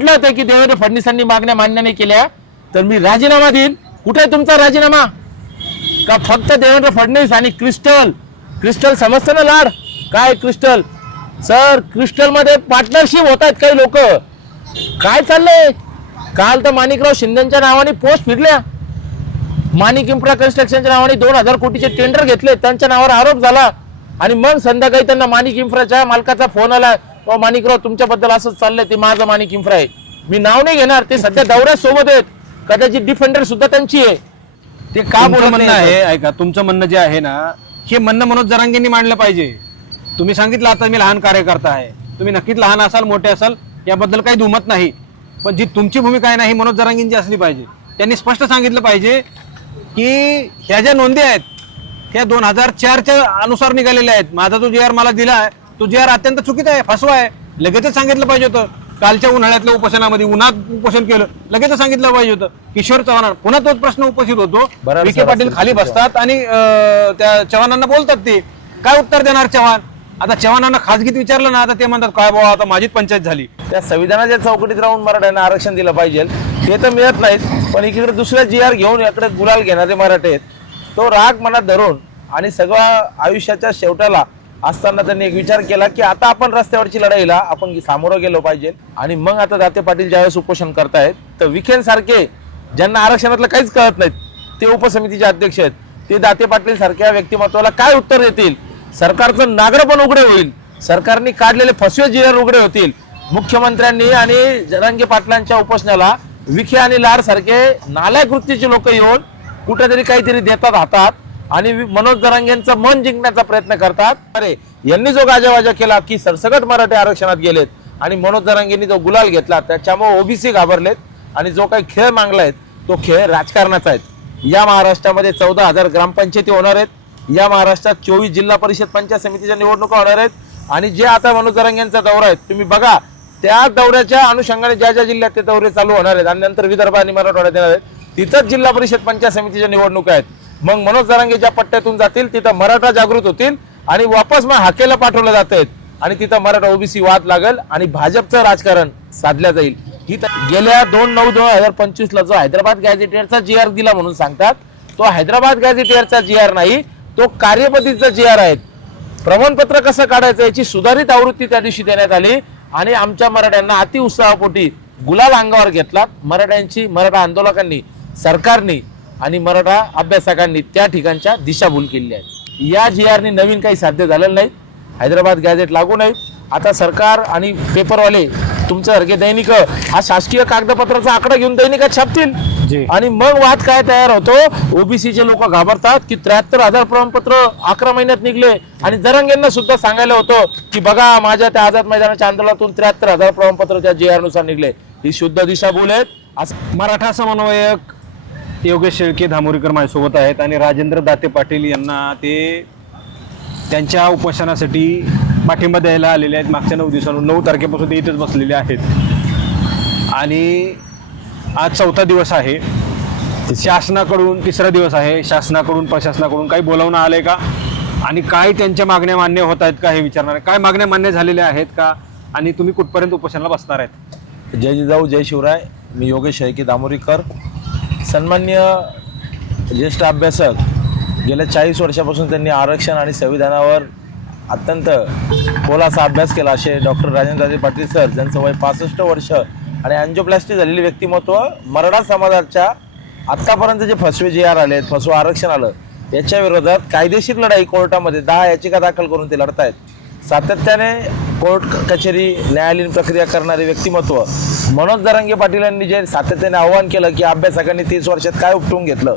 म्हटलं होतं की देवेंद्र फडणवीसांनी मागण्या मान्य नाही केल्या तर मी राजीनामा देईन. कुठे आहे तुमचा राजीनामा? का फक्त देवेंद्र फडणवीस आणि क्रिस्टल समजतं ना लाड? काय क्रिस्टल सर, क्रिस्टल मध्ये पार्टनरशिप होत आहेत काही लोक. काय चाललंय? काल तर माणिकराव शिंदेच्या नावाने पोस्ट फिरल्या. माणिक इन्फ्रा कन्स्ट्रक्शनच्या नावाने 2000 कोटीचे टेंडर घेतले, त्यांच्या नावावर आरोप झाला. आणि मग संध्याकाळी त्यांना माणिक इन्फ्राच्या मालकाचा फोन आला, ओ माणिकराव तुमच्याबद्दल असंच चाललंय, ते माझं माणिक इन्फ्रा आहे. मी नाव नाही घेणार, ते सध्या दौऱ्यात सोबत आहेत, कदाचित डिफेंडर सुद्धा त्यांची आहे. ते का म्हणणं आहे, ऐका तुमचं म्हणणं जे आहे ना, हे म्हणणं मनोज जरांगेंनी मांडलं पाहिजे. तुम्ही सांगितलं आता मी लहान कार्यकर्ता आहे, तुम्ही नक्कीच लहान असाल मोठे असाल याबद्दल काही दुमत नाही, पण जी तुमची भूमिका आहे ना ही मनोज जरांगेंची असली पाहिजे. त्यांनी स्पष्ट सांगितलं पाहिजे की ह्या ज्या नोंदी आहेत त्या 2004च्या अनुसार निघालेल्या आहेत. माझा जो जी आर मला दिला आहे तो जी आर अत्यंत चुकीचा आहे, फसवा आहे. लगेचच सांगितलं पाहिजे होतं. कालच्या उन्हाळ्यातल्या उपोषणामध्ये उन्हात उपोषण केलं, लगेच सांगितलं पाहिजे होतं. किशोर चव्हाण पुन्हा तोच प्रश्न उपस्थित होतो. विखे पाटील खाली बसतात आणि त्या चव्हाणांना बोलतात, ते काय उत्तर देणार चव्हाण? आता चव्हाणांना खासगीत विचारलं ना, आता ते म्हणतात काय बाबा आता माझीच पंचायत झाली. त्या संविधानाच्या चौकटीत राहून मराठ्यांना आरक्षण दिलं पाहिजे ते तर मिळत नाहीत, पण इकडे दुसऱ्या जी आर घेऊन याकडे गुलाल घेणारे मराठे आहेत. तो राग मनात धरून आणि सगळं आयुष्याच्या शेवटाला असताना त्यांनी एक विचार केला की आता आपण रस्त्यावरची लढाईला आपण सामोरं गेलो पाहिजे. आणि मग आता दाते पाटील ज्यावेळेस उपोषण करतायत तर विखेंसारखे ज्यांना आरक्षणातलं काहीच कळत नाहीत ते उपसमितीचे अध्यक्ष आहेत, ते दाते पाटील सारख्या व्यक्तिमत्वाला काय उत्तर देतील? सरकारचं नागर पण उघडे होईल, सरकारने काढलेले फसवे जी आर उघडे होतील. मुख्यमंत्र्यांनी आणि जरांगे पाटलांच्या उपोषणाला विखे आणि लाड सारखे नालायक वृत्तीचे लोक येऊन कुठेतरी काहीतरी देतात हातात आणि मनोज जरांगेंचं मन जिंकण्याचा प्रयत्न करतात. अरे यांनी जो गाजावाजा केला की सरसकट मराठे आरक्षणात गेलेत आणि मनोज जरांगेंनी जो गुलाल घेतला त्याच्यामुळे ओबीसी घाबरलेत आणि जो काही खेळ मागलाय तो खेळ राजकारणाचा आहे. या महाराष्ट्रामध्ये 14,000 ग्रामपंचायती होणार आहेत. या महाराष्ट्रात 24 जिल्हा परिषद पंचायत समितीच्या निवडणुका होणार आहेत. आणि जे आता मनोज जरांगेंचा दौरा आहे तुम्ही बघा, त्या दौऱ्याच्या अनुषंगाने ज्या ज्या जिल्ह्यात ते दौरे चालू होणार आहेत आणि नंतर विदर्भ आणि मराठवाड्यात येणार आहेत तिथंच जिल्हा परिषद पंचायत समितीच्या निवडणुका आहेत. मग मनोज जरांगे ज्या पट्ट्यातून जातील तिथं मराठा जागृत होतील आणि वापस मग हाकेला पाठवलं जात आहेत आणि तिथं मराठा ओबीसी वाद लागेल आणि भाजपचं राजकारण साधल्या जाईल. ही गेल्या 2/9/2025 ला जो हैदराबाद गॅझेटियरचा जी आर दिला म्हणून सांगतात, तो हैदराबाद गॅझेटियरचा जी आर नाही, तो कार्यपद्धतीचा जी आर आहे. प्रमाणपत्र कसं काढायचं याची सुधारित आवृत्ती त्या दिवशी देण्यात आली आणि आमच्या मराठ्यांना अतिउत्साहापोटी गुलाल अंगावर घेतला. मराठा आंदोलकांनी, सरकारने आणि मराठा अभ्यासकांनी त्या ठिकाणच्या दिशाभूल केली आहे. या जी आरनी नवीन काही साध्य झालेलं नाही. हैदराबाद गॅझेट लागू नाही. आता सरकार आणि पेपरवाले तुमच्यासारखे दैनिक हा शासकीय कागदपत्राचा आकडा घेऊन दैनिकात छापतील आणि मग वाद काय तयार होतो. ओबीसीचे लोक घाबरतात की 73,000 प्रमाणपत्र 11 महिन्यात निघले आणि जरांगेंना सुद्धा सांगायला होतं की बघा माझ्या त्या आझाद मैदानाच्या आंदोलनातून 73,000 प्रमाणपत्र त्या जी आर नुसार निघले. ही शुद्ध दिशाभूल आहेत. मराठा समन्वयक योगेश शेळके धामोरीकर माझ्यासोबत आहेत आणि राजेंद्र दाते पाटील यांना ते त्यांच्या उपोषणासाठी पाठिंबा द्यायला आलेले आहेत. मागच्या 9 दिवसांवर 9 तारखेपासून ते इथेच बसलेले आहेत आणि आज 4था दिवस आहे. शासनाकडून 3रा दिवस आहे. शासनाकडून प्रशासनाकडून काही बोलावणं आलंय का आणि काय त्यांच्या मागण्या मान्य होत आहेत का हे विचारणार आहे. काय मागण्या मान्य झालेल्या आहेत का आणि तुम्ही कुठपर्यंत उपोषणाला बसणार आहेत? जय जिजाऊ जय शिवराय. मी योगेश शेळके धामोरीकर. सन्मान्य ज्येष्ठ अभ्यासक, गेल्या 40 वर्षापासून त्यांनी आरक्षण आणि संविधानावर अत्यंत खोलासा अभ्यास केला असे डॉक्टर राजेंद्र पाटील सर, ज्यांचं वय 65 वर्ष आणि अँजिओप्लास्टी झालेली व्यक्तिमत्व, मराठा समाजाच्या आत्तापर्यंत जे फसवे जी आर आले, फसवं आरक्षण आलं, याच्या विरोधात कायदेशीर लढाई कोर्टामध्ये 10 याचिका दाखल करून ते लढतायत. सातत्याने कोर्ट कचेरी न्यायालयीन प्रक्रिया करणारे व्यक्तिमत्व मनोज जरांगे पाटील यांनी जे सातत्याने आव्हान केलं की अभ्यासकांनी 30 वर्षात काय उपटून घेतलं,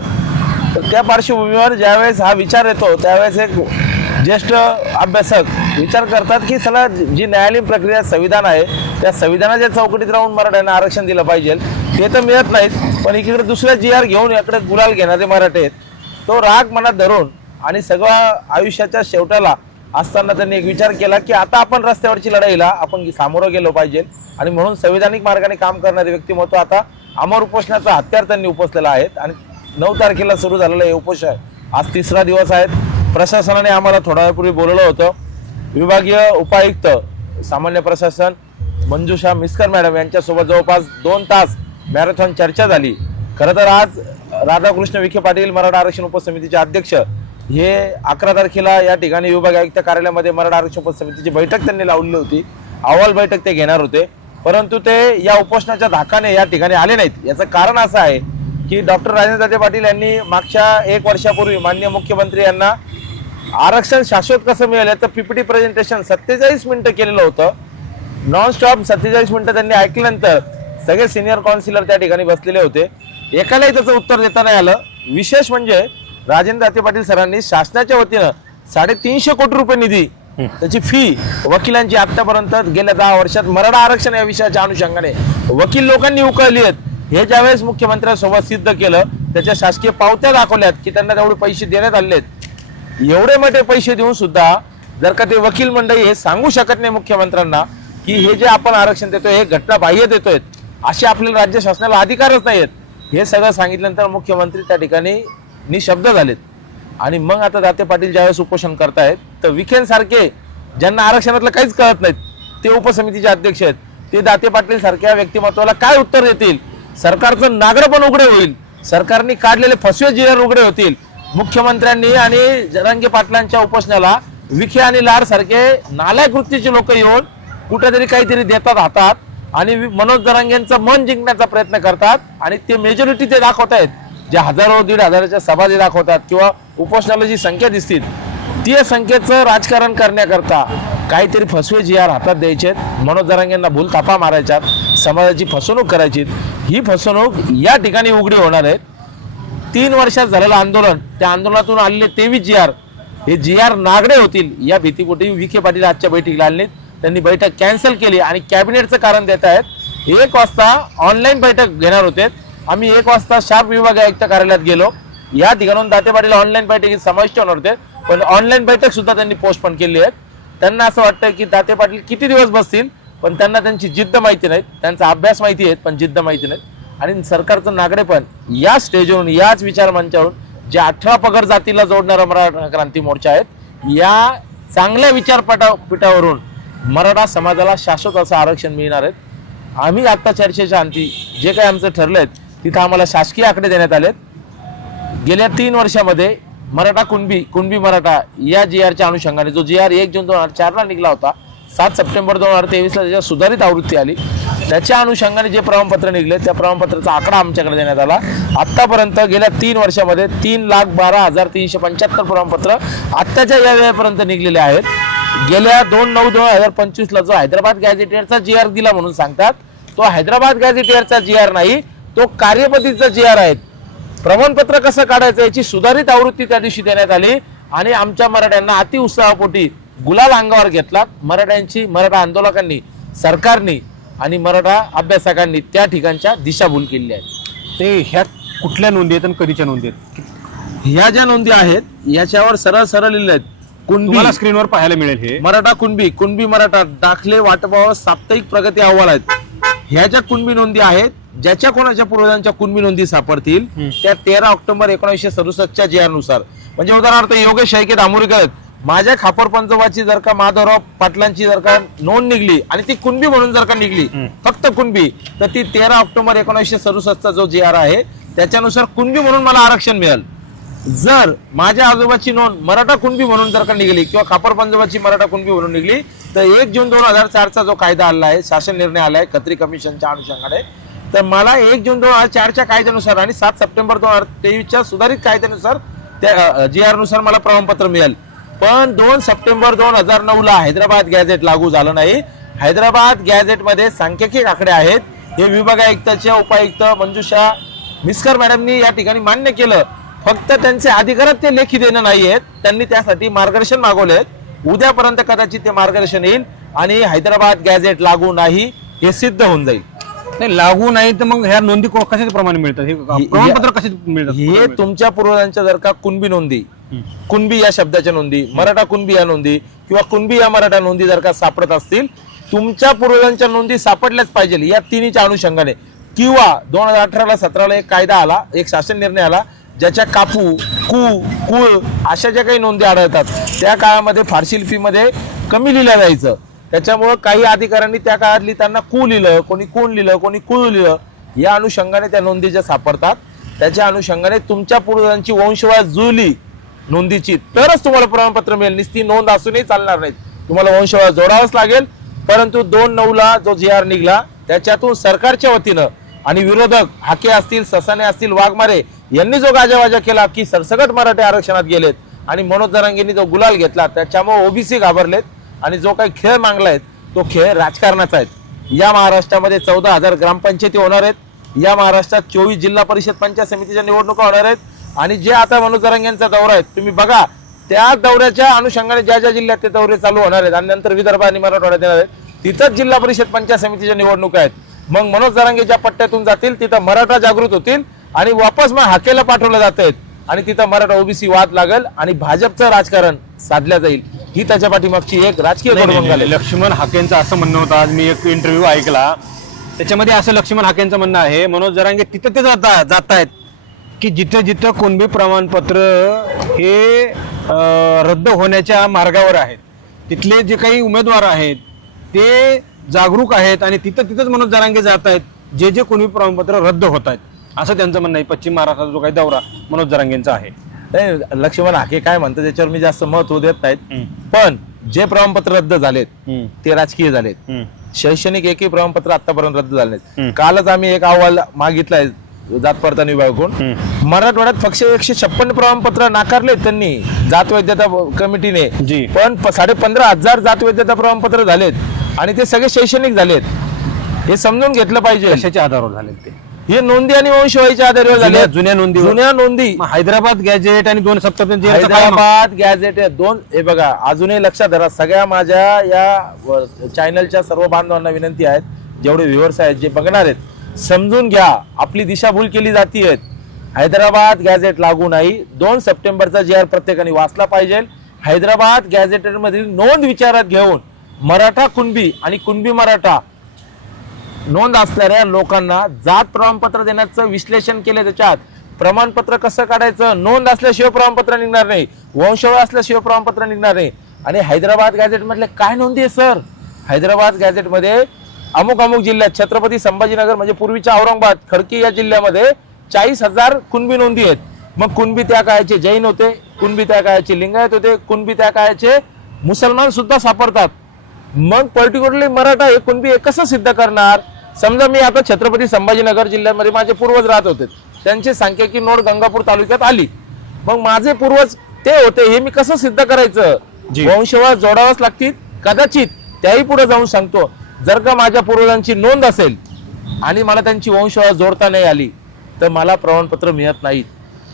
तर त्या पार्श्वभूमीवर ज्यावेळेस हा विचार येतो त्यावेळेस एक ज्येष्ठ अभ्यासक विचार करतात की चला जी न्यायालयीन प्रक्रिया संविधान आहे त्या संविधानाच्या चौकटीत राहून मराठ्यांना आरक्षण दिलं पाहिजे ते तर मिळत नाहीत, पण इकडे दुसऱ्या जी आर घेऊन याकडे गुलाल घेणारे मराठे आहेत. तो राग मनात धरून आणि सगळं आयुष्याच्या शेवटाला असताना त्यांनी एक विचार केला की आता आपण रस्त्यावरची लढाईला आपण सामोरं गेलो पाहिजे आणि म्हणून संविधानिक मार्गाने काम करणारे व्यक्तिमत्व आता अमर उपोषणाचा हत्यार त्यांनी उपसलेला आहेत. आणि 9 तारखेला सुरू झालेलं हे उपोषण आज 3रा दिवस आहेत. प्रशासनाने आम्हाला थोड्या वेळापूर्वी बोलवलं होतं. विभागीय उपायुक्त सामान्य प्रशासन मंजुषा मिस्कर मॅडम यांच्यासोबत जवळपास 2 तास मॅरेथॉन चर्चा झाली. खरं तर आज राधाकृष्ण विखे पाटील मराठा आरक्षण उपसमितीचे अध्यक्ष हे 11 तारखेला या ठिकाणी विभाग आयुक्त कार्यालयामध्ये मराठा आरक्षण उपसमितीची बैठक त्यांनी लावली होती. अहवाल बैठक ते घेणार होते, परंतु ते या उपोषणाच्या धाकाने या ठिकाणी आले नाहीत. याचं कारण असं आहे की डॉक्टर राजेंद्र पाटील यांनी मागच्या 1 वर्षापूर्वी माननीय मुख्यमंत्री यांना आरक्षण शाश्वत कसं मिळेल याचं पीपीटी प्रेझेंटेशन 47 मिनिटं केलेलं होतं. नॉन स्टॉप 47 मिनिटं त्यांनी ऐकल्यानंतर सगळे सिनियर काउन्सिलर त्या ठिकाणी बसलेले होते. एकालाही त्याचं उत्तर देता नाही आलं. विशेष म्हणजे राजेंद्र पाटील सरांनी शासनाच्या वतीनं 350 कोटी रुपये निधी, त्याची फी वकिलांची आतापर्यंत गेल्या 10 वर्षात मराठा आरक्षण या विषयाच्या अनुषंगाने वकील लोकांनी उकळली आहेत. हे ज्यावेळेस मुख्यमंत्र्यांसोबत सिद्ध केलं, त्याच्या शासकीय पावत्या दाखवल्यात की त्यांना तेवढे पैसे देण्यात आलेत. एवढे मोठे पैसे देऊन सुद्धा जर का ते वकील मंडळी हे सांगू शकत नाही मुख्यमंत्र्यांना की हे जे आपण आरक्षण देतोय हे घटनाबाह्य देतोय, असे आपल्याला राज्य शासनाला अधिकारच नाहीत, हे सगळं सांगितल्यानंतर मुख्यमंत्री त्या ठिकाणी निशब्द झालेत. आणि मग आता दाते पाटील ज्यावेळेस उपोषण करतायत तर विखेंसारखे ज्यांना आरक्षणातलं काहीच कळत नाहीत ते उपसमितीचे अध्यक्ष आहेत, ते दाते पाटील सारख्या व्यक्तिमत्वाला काय उत्तर देतील? सरकारचं नागरं पण उघडे होईल, सरकारने काढलेले फसवे जिअर उघडे होतील. मुख्यमंत्र्यांनी आणि जरांगे पाटलांच्या उपोषणाला विखे आणि लाड सारखे नालायक वृत्तीचे लोक येऊन कुठेतरी काहीतरी देतात हातात आणि मनोज जरांगेंचं मन जिंकण्याचा प्रयत्न करतात आणि ते मेजॉरिटी ते दाखवतायत. जे हजारो 1,500च्या सभा जे दाखवतात किंवा उपोषणाला जी संख्या दिसतील ती संख्येचं राजकारण करण्याकरता काहीतरी फसवे जिआर हातात द्यायचे, मनोज जरांगेंना भूल थापा मारायच्यात, समाजाची फसवणूक करायची. ही फसवणूक या ठिकाणी उघडी होणार आहे. 3 वर्षात झालेलं आंदोलन, त्या आंदोलनातून आलेले 23 जिआर, हे जिआर नागडे होतील या भीतीपोटी विखे पाटील आजच्या बैठकीला आले नाहीत. त्यांनी बैठक कॅन्सल केली आणि कॅबिनेटचं कारण देत आहेत. 1 वाजता ऑनलाईन बैठक घेणार होते. आम्ही 1 वाजता शार्प विभाग आयुक्त कार्यालयात गेलो. या ठिकाणून दाते पाटील ऑनलाईन बैठकीत समाविष्ट होणार होते, पण ऑनलाईन बैठक सुद्धा त्यांनी पोस्टपोन केली आहे. त्यांना असं वाटतं की दाते पाटील किती दिवस बसतील, पण त्यांना त्यांची जिद्द माहिती नाही, त्यांचा अभ्यास माहिती आहे पण जिद्द माहिती नाही. आणि सरकारचं नागडेपण या स्टेजवरून, याच विचार मंचावरून, जे 18 पगड जातीला जोडणारा मराठा क्रांती मोर्चा आहेत, या चांगल्या विचारपीठावरून मराठा समाजाला शाश्वत असं आरक्षण मिळणार आहेत. आम्ही आता चर्चेच्या अंती जे काही आमचं ठरलंय तिथं आम्हाला शासकीय आकडे देण्यात आलेत. गेल्या 3 वर्षामध्ये मराठा कुणबी मराठा या जीआरच्या अनुषंगाने, जो जीआर 1 जून 2004ला निघाला होता, 7 सप्टेंबर 2023ला त्याच्या सुधारित आवृत्ती आली, त्याच्या अनुषंगाने जे प्रमाणपत्र निघले त्या प्रमाणपत्राचा आकडा आमच्याकडे देण्यात आला. आतापर्यंत गेल्या 3 वर्षामध्ये 3,12,375 प्रमाणपत्र आत्ताच्या या वेळेपर्यंत निघलेले आहेत. गेल्या 2/9/2025ला जो हैदराबाद गॅझेटियरचा जीआर दिला म्हणून सांगतात, तो हैदराबाद गॅझेटियरचा जीआर नाही, तो कार्यपद्धतीचा जीआर आहे. प्रमाणपत्र कसं काढायचं याची सुधारित आवृत्ती त्या दिवशी देण्यात आली आणि आमच्या मराठ्यांना अति उत्साहापोटी गुलाल अंगावर घेतला. मराठा आंदोलकांनी, सरकारने आणि मराठा अभ्यासकांनी त्या ठिकाणच्या दिशाभूल केली आहे. ते ह्या कुठल्या नोंदी आहेत आणि कधीच्या नोंदी आहेत? ह्या ज्या नोंदी आहेत याच्यावर सरळ लिहिले आहेत, तुम्हाला स्क्रीनवर पाहायला मिळेल. हे मराठा कुणबी मराठा दाखले वाटपावर साप्ताहिक प्रगती अहवाल आहेत. ह्या ज्या कुणबी नोंदी आहेत, ज्याच्या कोणाच्या पूर्वजांच्या कुणबी नोंदी सापडतील त्या 13 ऑक्टोबर 1967च्या जीआर नुसार, म्हणजे उदाहरणार्थ योगेश शैके दामुरीकर, माझ्या खापर पंजोबाची जर का माधवराव पाटलांची जर का नोंद निघली आणि ती कुणबी म्हणून जर का निघली, फक्त कुणबी, तर ती 13 ऑक्टोबर 1967चा जो जीआर आहे त्याच्यानुसार कुणबी म्हणून मला आरक्षण मिळेल. जर माझ्या आजोबाची नोंद मराठा कुणबी म्हणून जर का निघली किंवा खापर पंजोबाची मराठा कुणबी म्हणून निघली, तर 1 जून 2004चा जो कायदा आला आहे, शासन निर्णय आला आहे खत्री कमिशनच्या अनुषंगाने, तर मला 1 जून 2004च्या कायद्यानुसार आणि 7 सप्टेंबर 2023च्या सुधारित कायद्यानुसार त्या जीआर नुसार मला प्रमाणपत्र मिळेल. पण 2 सप्टेंबर 2009ला हैदराबाद गॅझेट लागू झालं नाही. हैदराबाद गॅझेटमध्ये सांख्यिकी आकडे आहेत, हे विभाग आयुक्ताच्या उपायुक्त मंजुषा मिस्कर मॅडमनी या ठिकाणी मान्य केलं. फक्त त्यांचे अधिकारात ते लेखी देणं नाही आहेत, त्यांनी त्यासाठी मार्गदर्शन मागवले आहेत. उद्यापर्यंत कदाचित ते मार्गदर्शन येईल आणि हैदराबाद गॅझेट लागू नाही हे सिद्ध होऊन जाईल. नाही लागू नाही तर मग ह्या नोंदी कशा प्रमाणे मिळतात? हे प्रमाणपत्र कसे मिळतात? हे तुमच्या पूर्वजांच्या जर का कुणबी नोंदी, कुणबी या शब्दाच्या नोंदी, मराठा कुणबी या नोंदी किंवा कुणबी या मराठा नोंदी जर का सापडत असतील, तुमच्या पूर्वजांच्या नोंदी सापडल्याच पाहिजे या तिन्हीच्या अनुषंगाने. किंवा 2018ला 17ला एक कायदा आला, एक शासन निर्णय आला, ज्याच्या कापू, कुळ अशा ज्या काही नोंदी आढळतात त्या काळामध्ये फारसी लिपीमध्ये कमी लिहिल्या जायचं. त्याच्यामुळं काही अधिकाऱ्यांनी त्या काळात लिहिताना कू लिहिलं, कोणी कोण लिहिलं, कोणी कुळ लिहिलं, या अनुषंगाने त्या नोंदी ज्या सापडतात त्याच्या अनुषंगाने तुमच्या पूर्वजांची वंशवाळ जुळली नोंदीची तरच तुम्हाला प्रमाणपत्र मिळेल. नुसती नोंद असूनही चालणार नाहीत, तुम्हाला वंशवाळ जोडावंच लागेल. परंतु 2/9 जो GR निघाला त्याच्यातून सरकारच्या वतीनं आणि विरोधक हाके असतील, ससाने असतील, वाघमारे यांनी जो गाजावाजा केला की सरसकट मराठी आरक्षणात गेलेत आणि मनोज जरांगेंनी जो गुलाल घेतला त्याच्यामुळे ओबीसी घाबरलेत आणि जो काही खेळ मागलाय तो खेळ राजकारणाचा आहे. या महाराष्ट्रामध्ये 14,000 ग्रामपंचायती होणार आहेत. या महाराष्ट्रात 24 जिल्हा परिषद पंचायत समितीच्या निवडणुका होणार आहेत. आणि जे आता मनोज जरांगेंचा दौरा आहे तुम्ही बघा, त्या दौऱ्याच्या अनुषंगाने ज्या ज्या जिल्ह्यात ते दौरे चालू होणार आहेत आणि नंतर विदर्भ आणि मराठवाड्यात येणार आहेत तिथंच जिल्हा परिषद पंचायत समितीच्या निवडणुका आहेत. मग मनोज जरांगे ज्या पट्ट्यातून जातील तिथं मराठा जागृत होतील आणि वापस मग हाकेला पाठवलं जात आहेत आणि तिथं मराठा ओबीसी वाद लागेल आणि भाजपचं राजकारण साधल्या जाईल. ही त्याच्या पाठीमागची एक राजकीय घडवून झाली. लक्ष्मण हाकेंचं असं म्हणणं होतं, आज मी एक इंटरव्ह्यू ऐकला त्याच्यामध्ये असं लक्ष्मण हाकेंचं म्हणणं आहे, मनोज जरांगे तिथं ते जात आहेत की जिथं जिथं कुणबी प्रमाणपत्र हे रद्द होण्याच्या मार्गावर आहेत तिथले जे काही उमेदवार आहेत ते जागरूक आहेत आणि तिथंच मनोज जरांगे जात आहेत जे जे कुणबी प्रमाणपत्र रद्द होत आहेत असं त्यांचं म्हणणं आहे. पश्चिम महाराष्ट्राचा जो काही दौरा मनोज जरांगेंचा आहे. नाही, लक्ष्मण हाके काय म्हणतात त्याच्यावर मी जास्त महत्व देत नाहीत. पण जे प्रमाणपत्र रद्द झालेत ते राजकीय झालेत. शैक्षणिक एकही प्रमाणपत्र आतापर्यंत रद्द झाले नाहीत. कालच आम्ही एक अहवाल मागितलाय जात पडताळणी विभागाकडून. मराठवाड्यात फक्त 156 प्रमाणपत्र नाकारले त्यांनी जात वैधता कमिटीने, पण 15,500 जात वैधता प्रमाणपत्र झालेत आणि ते सगळे शैक्षणिक झालेत. हे समजून घेतलं पाहिजे. कशाच्या आधारावर झालेत ते? हे नोंदी आणि वंशवाळीच्या आधारावर झाले. जुन्या नोंदी हैदराबाद गॅजेट आणि 2 सप्टेंबर हैदराबाद गॅजेट दोन. हे बघा अजूनही लक्षात धरा, सगळ्या माझ्या या चॅनलच्या सर्व बांधवांना विनंती आहेत, जेवढे व्ह्युअर्स आहेत जे बघणार आहेत समजून घ्या, आपली दिशाभूल केली जातीये. हैदराबाद गॅजेट लागू नाही. 2 सप्टेंबरचा GR प्रत्येकाने वाचला पाहिजे. हैदराबाद गॅजेटर मधील नोंद विचारात घेऊन मराठा कुणबी आणि कुणबी मराठा नोंद असणाऱ्या लोकांना जात प्रमाणपत्र देण्याचं विश्लेषण केले. त्याच्यात प्रमाणपत्र कसं काढायचं, नोंद असल्याशिवाय प्रमाणपत्र निघणार नाही, वंशवळ असल्याशिवाय प्रमाणपत्र निघणार नाही. आणि हैदराबाद गॅजेट मधले काय नोंदी आहे सर? हैदराबाद गॅजेट मध्ये अमुक जिल्ह्यात छत्रपती संभाजीनगर म्हणजे पूर्वीच्या औरंगाबाद, खडकी या जिल्ह्यामध्ये 40,000 कुणबी नोंदी आहेत. मग कुणबी त्या काळाचे जैन होते, कुणबी त्या काळाचे लिंगायत होते, कुणबी त्या काळाचे मुसलमान सुद्धा सापडतात. मग पर्टिक्युलरली मराठा हे कुणबी हे कसं सिद्ध करणार? समजा मी आता छत्रपती संभाजीनगर जिल्ह्यामध्ये माझे पूर्वज राहत होते, त्यांची सांख्यिकी नोंद गंगापूर तालुक्यात आली, मग माझे पूर्वज ते होते हे मी कसं सिद्ध करायचं? वंशवाळ जोडावंच लागतील. कदाचित त्याही पुढे जाऊन सांगतो, जर का माझ्या पूर्वजांची नोंद असेल आणि मला त्यांची वंशवाळ जोडता नाही आली तर मला प्रमाणपत्र मिळत नाहीत.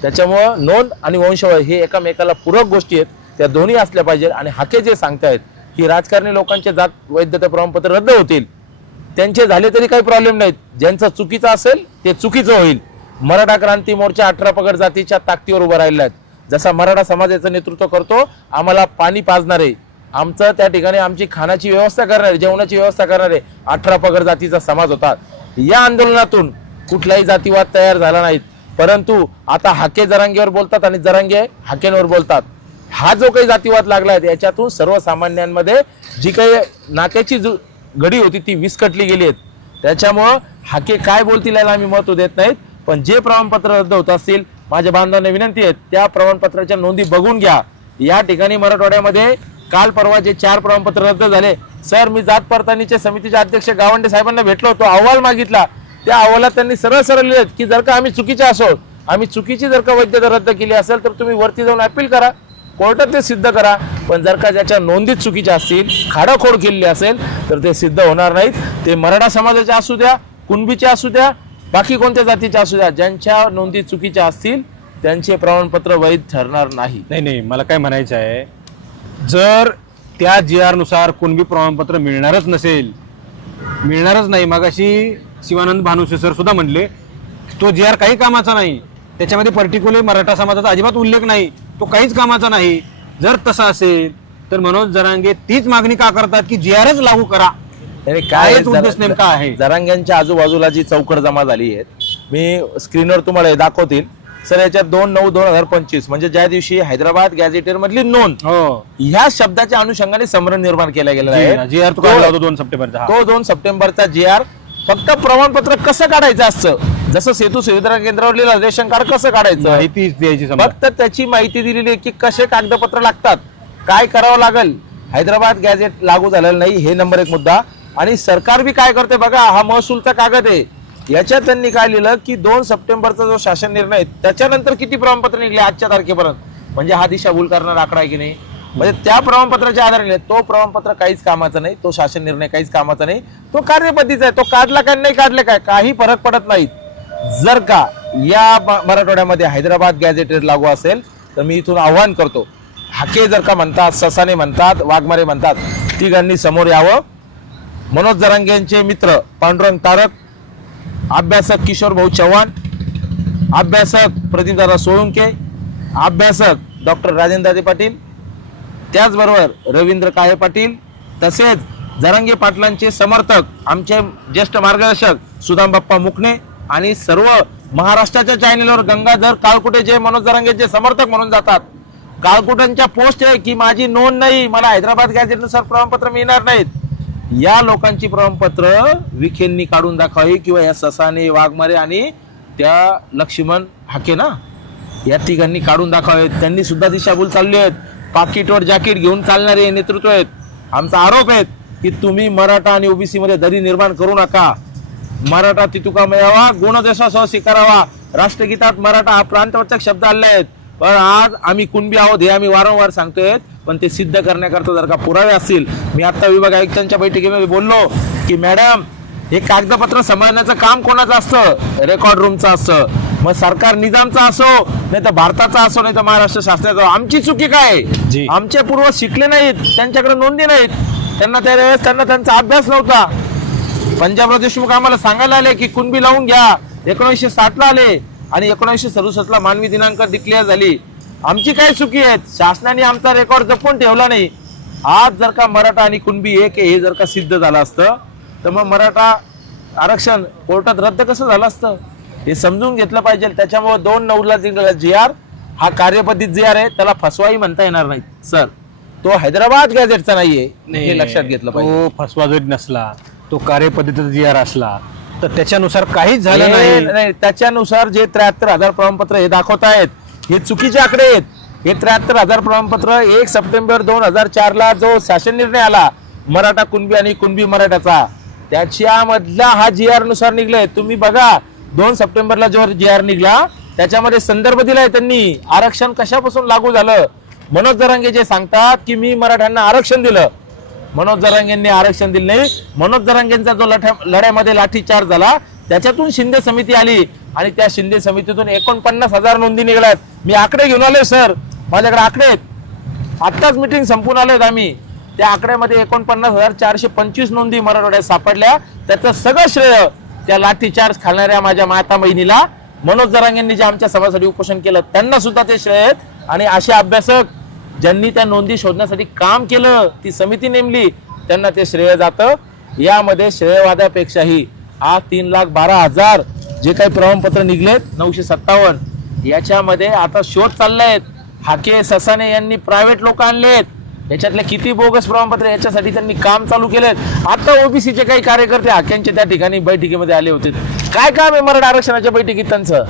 त्याच्यामुळं नोंद आणि वंशवाळ हे एकामेकाला पूरक गोष्टी आहेत, त्या दोन्ही असल्या पाहिजेत. आणि हाके जे सांगतायत की राजकारणी लोकांचे जात वैधता प्रमाणपत्र रद्द होतील, त्यांचे झाले तरी काही प्रॉब्लेम नाहीत. ज्यांचं चुकीचं असेल ते चुकीचं होईल. मराठा क्रांती मोर्चा 18 पगड जातीच्या ताकदीवर उभा राहिला आहे. जसा मराठा समाजाचं नेतृत्व करतो, आम्हाला पाणी पाजणारे, आमचं त्या ठिकाणी आमची खाण्याची व्यवस्था करणारे, जेवणाची व्यवस्था करणारे 18 पगड जातीचा समाज होता. या आंदोलनातून कुठलाही जातीवाद तयार झाला नाहीत. परंतु आता हाके जरांगेवर बोलतात आणि जरांगे हाकेंवर बोलतात. हा जो काही जातीवाद लागलाय याच्यातून सर्वसामान्यांमध्ये जी काही नात्याची घडी होती ती विस्कटली गेली आहेत. त्याच्यामुळं हाके काय बोलतील याला आम्ही महत्व देत नाहीत. पण जे प्रमाणपत्र रद्द होत असतील, माझ्या बांधवांना विनंती आहे त्या प्रमाणपत्राच्या नोंदी बघून घ्या. या ठिकाणी मराठवाड्यामध्ये काल परवा जे 4 प्रमाणपत्र रद्द झाले, सर मी जात पडताळणीचे समितीचे अध्यक्ष गावंडे साहेबांना भेटलो होतो, अहवाल मागितला. त्या अहवालात त्यांनी सरळ लिहिलं की जर का आम्ही चुकीचे असो, आम्ही चुकीची जर का वैधता रद्द केली असेल तर तुम्ही वरती जाऊन अपील करा, कोर्टात ते सिद्ध करा. पण जर का ज्याच्या नोंदीत चुकीच्या असतील, खाडाखोड केलेली असेल तर ते सिद्ध होणार नाहीत. ते मराठा समाजाचे असू द्या, कुणबीचे असू द्या, बाकी कोणत्या जातीचे असू द्या, ज्यांच्या नोंदी चुकीच्या असतील त्यांचे प्रमाणपत्र वैध ठरणार नाही. नाही, मला काय म्हणायचं आहे, जर त्या GR नुसार कुणबी प्रमाणपत्र मिळणारच नाही, मगाशी शिवानंद भानुसे सर सुद्धा म्हणले तो GR काही कामाचा नाही, त्याच्यामध्ये पर्टिक्युलर मराठा समाजाचा अजिबात उल्लेख नाही, तो काहीच कामाचा नाही. जर तसं असेल तर मनोज जरांगे तीच मागणी का करतात की GRच लागू करा? काय उद्देश नेमका आहे? जरांग्यांच्या आजूबाजूला जी चौकट जमा झाली आहे, मी स्क्रीनवर तुम्हाला हे दाखवतील. सर याच्यात 2/9/2025 म्हणजे ज्या दिवशी हैदराबाद गॅझेटेर मधली नोंद हो ह्या शब्दाच्या अनुषंगाने संभ्रम निर्माण केला गेलेला आहे. जी आर तो काढला होता 2 सप्टेंबरचा. तो 2 सप्टेंबरचा GR फक्त प्रमाणपत्र कसं काढायचं असतं, जसं सेतू सुविधा केंद्रावर लिहिलं रेशन कार्ड कसं काढायचं, माहिती द्यायची समजा. फक्त त्याची माहिती दिलेली आहे की कसे कागदपत्र लागतात, काय करावं लागेल. हैदराबाद गॅझेट लागू झालेलं नाही, हे नंबर 1 मुद्दा. आणि सरकार बी काय करते बघा, हा महसूलचा कागद आहे, याच्यात त्यांनी काय लिहिलं की 2 सप्टेंबरचा जो शासन निर्णय आहे त्याच्यानंतर किती प्रमाणपत्र निघले आजच्या तारखेपर्यंत, म्हणजे हा दिशाभूल करणारा आकडा आहे की नाही. म्हणजे त्या प्रमाणपत्राच्या आधारे तो प्रमाणपत्र काहीच कामाचं नाही, तो शासन निर्णय काहीच कामाचा नाही, तो कार्यपद्धतीचा आहे. तो काढला काय नाही काढले काय काही फरक पडत नाही. जर का या मराठवाड्यामध्ये हैदराबाद गॅझेटेड लागू असेल तर मी इथून आव्हान करतो, हाके जर का म्हणतात, ससाने म्हणतात, वाघमारे म्हणतात, तिघांनी समोर यावं. मनोज जरांगे यांचे मित्र पांडुरंग तारक, अभ्यासक किशोर भाऊ चव्हाण, अभ्यासक प्रदीपदादा सोळुंके, अभ्यासक डॉक्टर राजेंद्र पाटील, त्याचबरोबर रवींद्र काळे पाटील, तसेच जरांगे पाटलांचे समर्थक आमचे ज्येष्ठ मार्गदर्शक सुदाम बाप्पा मुकणे आणि सर्व महाराष्ट्राच्या चॅनेलवर गंगाधर काळकुटे जे मनोज जरांगेचे समर्थक म्हणून जातात. काळकुटांच्या पोस्ट आहे की माझी नोंद नाही, मला हैदराबाद गॅझेटनुसार प्रमाणपत्र मिळणार नाहीत. या लोकांची प्रमाणपत्र विखेंनी काढून दाखवावी किंवा या ससाने, वाघमारे आणि त्या लक्ष्मण हाके ना, या तिघांनी काढून दाखवावेत. त्यांनी सुद्धा दिशाभूल चालली आहेत, पाकिटवर जॅकेट घेऊन चालणारे नेतृत्व आहेत. आमचा आरोप आहे की तुम्ही मराठा आणि ओबीसी मध्ये दरी निर्माण करू नका. मराठा तितुका मिळावा, गुणदेशासह स्वीकारावा. राष्ट्रगीतात मराठा हा प्रांतवाचक शब्द आले आहेत, पण आज आम्ही कुणबी आहोत हे आम्ही वारंवार सांगतोय. पण ते सिद्ध करण्याकरता जर का पुरावे असतील, मी आता विभाग आयुक्तांच्या बैठकीमध्ये बोललो की मॅडम हे कागदपत्र सांभाळण्याचं काम कोणाचं असतं, रेकॉर्ड रूमचं असतं. मग सरकार निजामचा असो, नाही तर भारताचा असो, नाही तर महाराष्ट्र शासनाचा. आमची चुकी काय, आमचे पूर्वज शिकले नाहीत, त्यांच्याकडे नोंदी नाहीत, त्यांना त्यावेळेस त्यांचा अभ्यास नव्हता. पंजाबराव देशमुख आम्हाला सांगायला आले की कुणबी लावून घ्या, 1960 आले आणि 1967 मानवी दिनांक डिक्लेअर झाली. आमची काय चुकी आहे, शासनाने आमचा रेकॉर्ड जपून ठेवला नाही. आज जर का मराठा आणि कुणबी एक हे जर का सिद्ध झालं असतं तर मग मराठा आरक्षण कोर्टात रद्द कसं झालं असतं हे समजून घेतलं पाहिजे. त्याच्यामुळे 2/9ला निघाला GR हा कार्यपद्धती GR आहे, त्याला फसवाही म्हणता येणार नाही सर. तो हैदराबाद गॅझेटचा नाहीये हे लक्षात घेतलं पाहिजे. तो फसवा जरी नसला, तो कार्यपद्धतीचा GR असला तर त्याच्यानुसार काहीच झालं नाही. त्याच्यानुसार जे 73,000 प्रमाणपत्र हे दाखवत आहेत हे चुकीचे आकडे आहेत. हे 73,000 प्रमाणपत्र 1 सप्टेंबर 2004 जो शासन निर्णय आला मराठा कुणबी आणि कुणबी मराठाचा, त्याच्यामधला हा GR नुसार निघलाय. तुम्ही बघा 2 सप्टेंबरला जो GR निघला त्याच्यामध्ये संदर्भ दिलाय त्यांनी, आरक्षण कशापासून लागू झालं. मनोज जरांगे जे सांगतात की मी मराठ्यांना आरक्षण दिलं, मनोज जरांगेंनी आरक्षण दिलं नाही. मनोज जरांगेंचा जो लढ्यामध्ये लाठीचार्ज झाला त्याच्यातून शिंदे समिती आली आणि त्या शिंदे समितीतून 49,000 नोंदी निघाल्यात. मी आकडे घेऊन आलोय सर, माझ्याकडे आकडे आहेत, आत्ताच मिटिंग संपून आलोय आम्ही. त्या आकड्यामध्ये 49,425 नोंदी मराठवाड्यात सापडल्या. त्याचं सगळं श्रेय त्या लाठीचार्ज खालणाऱ्या माझ्या माता बहिणीला, मनोज जरांगेंनी जे आमच्या सभासाठी उपोषण केलं त्यांना सुद्धा ते श्रेय आहेत. आणि असे अभ्यासक ज्यांनी त्या नोंदी शोधण्यासाठी काम केलं, ती समिती नेमली, त्यांना ते श्रेय जातं. यामध्ये श्रेयवादापेक्षाही आज 3,12,000 जे काही प्रमाणपत्र निघलेत 957 याच्यामध्ये आता शोध चाललायत. हाके, ससाने यांनी प्रायव्हेट लोक आणलेत, याच्यातले किती बोगस प्रमाणपत्र याच्यासाठी त्यांनी काम चालू केलेत. आता ओबीसीचे काही कार्यकर्ते हाक्यांचे त्या ठिकाणी बैठकीमध्ये आले होते. काय काम आहे मराठा आरक्षणाच्या बैठकीत त्यांचं,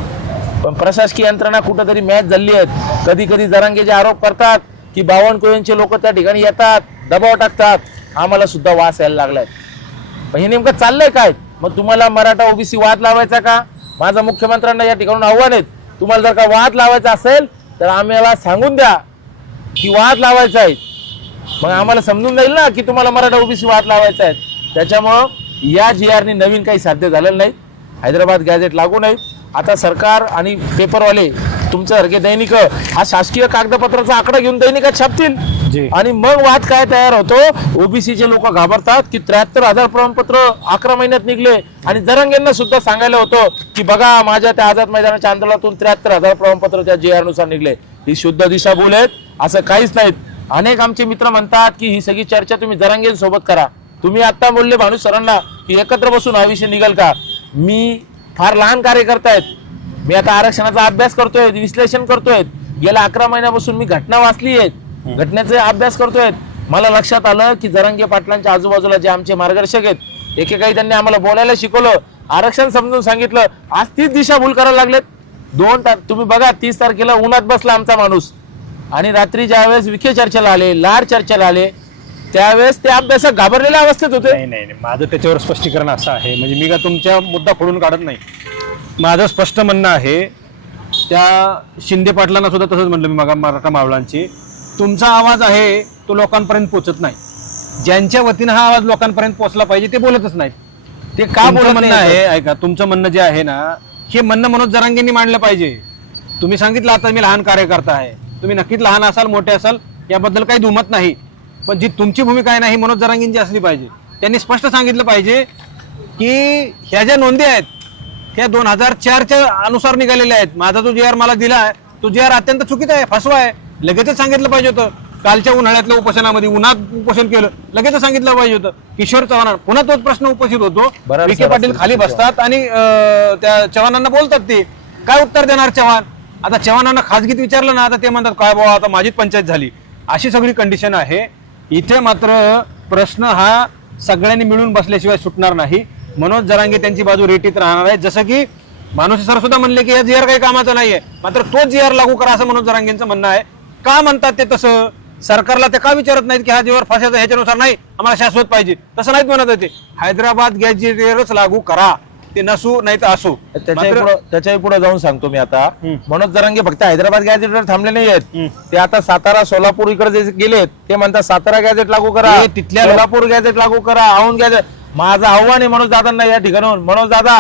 पण प्रशासकीय यंत्रणा कुठंतरी मॅच झाली आहेत. कधी कधी जरांगेचे आरोप करतात की बावनकुळेंचे लोक त्या ठिकाणी येतात, दबाव टाकतात, आम्हाला सुद्धा वास यायला लागलाय. पण हे नेमकं चाललंय काय. मग तुम्हाला मराठा ओबीसी वाद लावायचा का. माझं मुख्यमंत्र्यांना या ठिकाणून आव्हान आहे, तुम्हाला जर का वाद लावायचा असेल तर आम्हाला सांगून द्या की वाद लावायचा आहे, मग आम्हाला समजून जाईल ना की तुम्हाला मराठा ओबीसी वाद लावायचा आहे. त्याच्यामुळं या GRने नवीन काही साध्य झालेलं नाही. हैदराबाद गॅझेट लागू नाही. आता सरकार आणि पेपरवाले तुमच्यासारखे दैनिक हा शासकीय कागदपत्राचा आकडा घेऊन दैनिकात छापतील आणि मग वाद काय तयार होतो. ओबीसीचे लोक घाबरतात की 73,000 प्रमाणपत्र 11 महिन्यात निघले. आणि जरांगेंना सुद्धा सांगायला होतं की बघा माझ्या त्या आझाद मैदानाच्या आंदोलनातून 73,000 प्रमाणपत्र त्या GR नुसार निघले. ही शुद्ध दिशाभूल आहेत, असं काहीच नाहीत. अनेक आमचे मित्र म्हणतात की ही सगळी चर्चा तुम्ही जरांगेंसोबत करा. तुम्ही आता बोलले भानू सरांना की एकत्र बसून हा विषय निघेल का. मी फार लहान कार्यकर्ता आहेत, मी आता आरक्षणाचा अभ्यास करतोय, विश्लेषण करतोय. गेल्या 11 महिन्यापासून मी घटना वाचली आहेत, घटनेचा अभ्यास करतोय. मला लक्षात आलं की जरांगे पाटलांच्या आजूबाजूला जे आमचे मार्गदर्शक आहेत, एकेकाळी त्यांनी आम्हाला बोलायला शिकवलं, आरक्षण समजून सांगितलं. आज तीच दिशाभूल करायला लागलेत. 2 तारखेला तुम्ही बघा, 30 तारखेला उन्हात बसला आमचा माणूस, आणि रात्री ज्यावेळेस विखे चर्चेला आले, लाड चर्चेला आले, त्यावेळेस ते अभ्यासक घाबरलेल्या अवस्थेत होते. नाही, माझं त्याच्यावर स्पष्टीकरण असं आहे, म्हणजे मी का तुमच्या मुद्दा खोडून काढत नाही. माझं स्पष्ट म्हणणं आहे, त्या शिंदे पाटलांना सुद्धा तसंच म्हणलं मी मराठा मावळांची, तुमचा आवाज आहे तो लोकांपर्यंत पोहोचत नाही. ज्यांच्या वतीनं हा आवाज लोकांपर्यंत पोहोचला पाहिजे ते बोलतच नाहीत. ते का बोलत म्हणणं नाही? आहे, ऐका, तुमचं म्हणणं जे आहे ना, हे म्हणणं मनोज जरांगेंनी मांडलं पाहिजे. तुम्ही सांगितलं आता मी लहान कार्यकर्ता आहे, तुम्ही नक्कीच लहान असाल मोठे असाल याबद्दल काही दुमत नाही, पण जी तुमची भूमिका आहे ना ही मनोज जरांगेंची असली पाहिजे. त्यांनी स्पष्ट सांगितलं पाहिजे की ह्या ज्या नोंदी आहेत त्या 2004च्या अनुसार निघालेल्या आहेत. माझा जो JR मला दिला आहे तो JR अत्यंत चुकीचा आहे, फसवा आहे. लगेचच सांगितलं पाहिजे होतं. कालच्या उन्हाळ्यातल्या उपोषणामध्ये उन्हात उपोषण केलं, लगेचच सांगितलं पाहिजे होतं. किशोर चव्हाण, पुन्हा तोच प्रश्न उपस्थित होतो. विखे पाटील खाली बसतात आणि त्या चव्हाणांना बोलतात, ते काय उत्तर देणार चव्हाण? आता चव्हाणांना खाजगीत विचारलं ना, आता ते म्हणतात काय बाबा आता माझीच पंचायत झाली. अशी सगळी कंडिशन आहे. इथे मात्र प्रश्न हा सगळ्यांनी मिळून बसल्याशिवाय सुटणार नाही. मनोज जरांगे त्यांची बाजू रेटीत राहणार आहे. जसं की मानुषी सर सुद्धा म्हणले की या JR काही कामाचा नाहीये, मात्र तोच JR लागू करा असं मनोज जरांगेंचं म्हणणं आहे. का म्हणतात ते तसं? सरकारला ते का विचारत नाहीत की हा JR फाशाचा ह्याच्यानुसार नाही, आम्हाला शाश्वत पाहिजे, तसं नाहीत म्हणत होते. हैदराबाद गॅजेटरच लागू करा, ते नसू नाही तर असू. त्याच्याही पुढे जाऊन सांगतो मी आता, मनोज जरांगे फक्त हैदराबाद गॅजेटवर थांबले नाही आहेत, ते आता सातारा सोलापूर इकडे जे गेलेत ते म्हणतात सातारा गॅजेट लागू करा, तिथल्या सोलापूर गॅजेट लागू करा, औंध गॅजेट. माझं आव्हान आहे मनोज दादांना या ठिकाणाहून, मनोज दादा,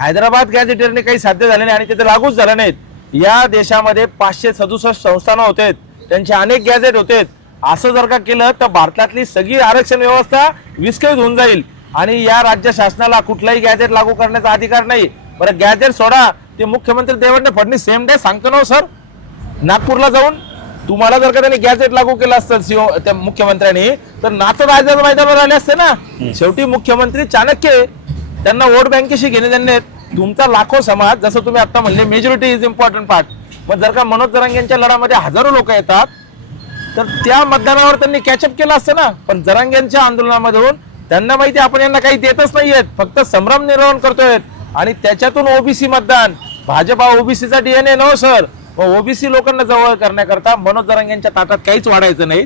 हैदराबाद गॅजेटरने काही साध्य झाले नाही आणि तिथे लागूच झाले नाहीत. या देशामध्ये 567 संस्थानं होते, त्यांचे अनेक गॅजेट होते. असं जर का केलं तर भारतातली सगळी आरक्षण व्यवस्था विस्कळीत होऊन जाईल आणि या राज्य शासनाला कुठलाही गॅजेट लागू करण्याचा अधिकार नाही. बरं गॅजेट सोडा, ते मुख्यमंत्री देवेंद्र फडणवीस सेम डे सांगतो ना सर नागपूरला जाऊन, तुम्हाला जर का त्यांनी गॅजेट लागू केलं असतं त्या मुख्यमंत्र्यांनी तर नाचत आजाद मैदानावर आले असते ना. शेवटी मुख्यमंत्री चाणक्य, त्यांना वोट बँकेशी घेणे देणे. तुमचा लाखो समाज, जसं तुम्ही आता म्हणले मेजॉरिटी इज इम्पॉर्टंट पार्ट, मग जर का मनोज जरांगेंच्या लढामध्ये हजारो लोक येतात तर त्या मतदानावर त्यांनी कॅचअप केलं असतं ना. पण जरांगेंच्या आंदोलनामधून त्यांना माहिती आपण यांना काही देतच नाहीयेत, फक्त संभ्रम निर्माण करतोय आणि त्याच्यातून ओबीसी मतदान. भाजपा ओबीसीचा DNA नव्ह सर. ओबीसी लोकांना जवळ करण्याकरता मनोज जरांगेंच्या ताटात काहीच वाढायचं नाही,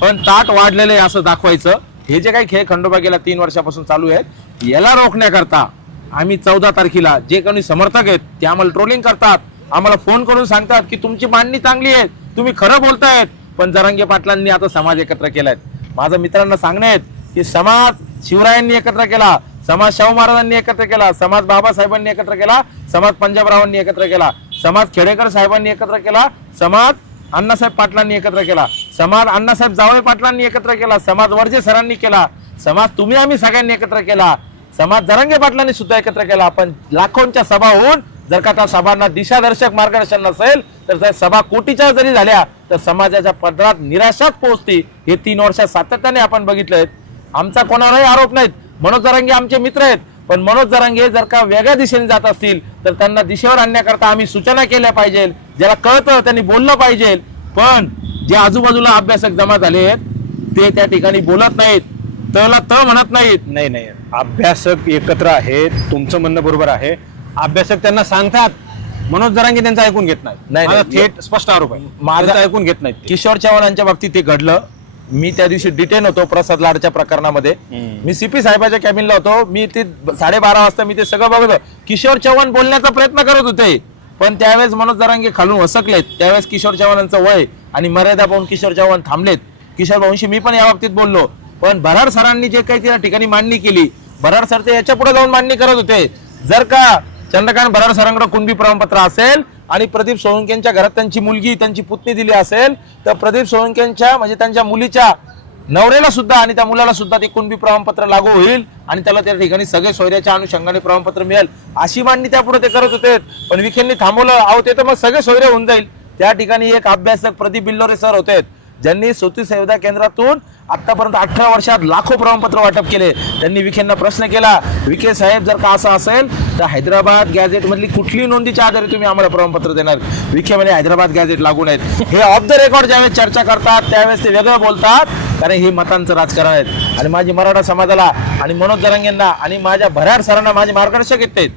पण ताट वाढलेलं आहे असं दाखवायचं. हे जे काही खेळ खंडोबा गेल्या 3 वर्षापासून चालू आहेत, याला रोखण्याकरता आम्ही 14 तारखेला जे कोणी समर्थक आहेत ते आम्हाला ट्रोलिंग करतात, आम्हाला फोन करून सांगतात की तुमची मांडणी चांगली आहे, तुम्ही खरं बोलतायत. पण जरांगे पाटलांनी आता समाज एकत्र केलाय. माझ्या मित्रांना सांगणे आहेत की समाज शिवरायांनी एकत्र केला, समाज शाहू महाराजांनी एकत्र केला, समाज बाबासाहेबांनी एकत्र केला, समाज पंजाबरावांनी एकत्र केला, समाज खेडेकर साहेबांनी एकत्र केला, समाज अण्णासाहेब पाटलांनी एकत्र केला, समाज अण्णासाहेब जावळे पाटलांनी एकत्र केला, समाज वर्जे सरांनी केला, समाज तुम्ही आम्ही सगळ्यांनी एकत्र केला, समाज जरांगे पाटलांनी सुद्धा एकत्र केला. पण लाखोंच्या सभा होऊन जर का त्या सभांना दिशादर्शक मार्गदर्शन नसेल तर त्या सभा कोटीच्या जरी झाल्या तर समाजाच्या पदरात निराशाच पोहोचते. हे 3 वर्षात सातत्याने आपण बघितलंय. आमचा कोणावरही आरोप नाहीत, मनोज जरांगे आमचे मित्र आहेत, पण मनोज जरांगे जर का वेगळ्या दिशेने जात असतील तर त्यांना दिशेवर आणण्याकरता आम्ही सूचना केल्या पाहिजे. ज्याला कळतं त्यांनी बोललं पाहिजे. पण जे आजूबाजूला अभ्यासक जमा झाले आहेत ते त्या ठिकाणी बोलत नाहीत, तला त म्हणत नाहीत. नाही, अभ्यासक एकत्र आहेत, तुमचं म्हणणं बरोबर आहे. अभ्यासक त्यांना सांगतात, मनोज जरांगे त्यांचं ऐकून घेत नाही. थेट स्पष्ट आरोप आहे, माझं ऐकून घेत नाहीत. किशोर चव्हाणांच्या बाबतीत ते घडलं. मी त्या दिवशी डिटेन होतो प्रसाद लाडच्या प्रकरणामध्ये. मी CP साहेबाच्या कॅबिनला होतो. मी ते 12:30 वाजता मी ते सगळं बघत होतो. किशोर चव्हाण बोलण्याचा प्रयत्न करत होते, पण त्यावेळेस मनोज जरांगे खालून वसकलेत. त्यावेळेस किशोर चव्हाणांचं वय आणि मर्यादा पाहून किशोर चव्हाण थांबलेत. किशोर भाऊंशी मी पण या बाबतीत बोललो, पण भराड सरांनी जे काही त्या ठिकाणी मांडणी केली, भराड सर ते याच्या पुढे जाऊन मांडणी करत होते. जर का चंद्रकांत भराड सरांकडे कुणबी प्रमाणपत्र असेल आणि प्रदीप सोळंकेंच्या घरात त्यांची मुलगी त्यांची पुतणी दिली असेल तर प्रदीप सोळंकेंच्या म्हणजे त्यांच्या मुलीच्या नवऱ्याला सुद्धा आणि त्या मुलाला सुद्धा ते कुणबी प्रमाणपत्र लागू होईल आणि त्याला त्या ठिकाणी सगळे सोयऱ्याच्या अनुषंगाने प्रमाणपत्र मिळेल, अशी मांडणी त्यापुढे ते करत होते. पण विखेंनी थांबवलं. अहो ते तर मग सगळे सोयरे होऊन जाईल. त्या ठिकाणी एक अभ्यासक प्रदीप बिल्लोरे सर होते, ज्यांनी स्वती सेवा केंद्रातून आतापर्यंत 18 वर्षात लाखो प्रमाणपत्र वाटप केले. त्यांनी विखेंना प्रश्न केला, विखे साहेब जर का असं असेल तर हैदराबाद गॅझेट मधली कुठली नोंदीच्या आधारे तुम्ही आम्हाला प्रमाणपत्र देणार? विखे म्हणे हैदराबाद गॅझेट लागू नाहीत. हे ऑफ द रेकॉर्ड ज्यावेळेस चर्चा करतात त्यावेळेस ते वेगळं बोलतात, कारण हे मतांचं राजकारण आहेत. आणि माझी मराठा समाजाला आणि मनोज जरांगेंना आणि माझ्या भराड सरांना माझे मार्गदर्शक आहेत,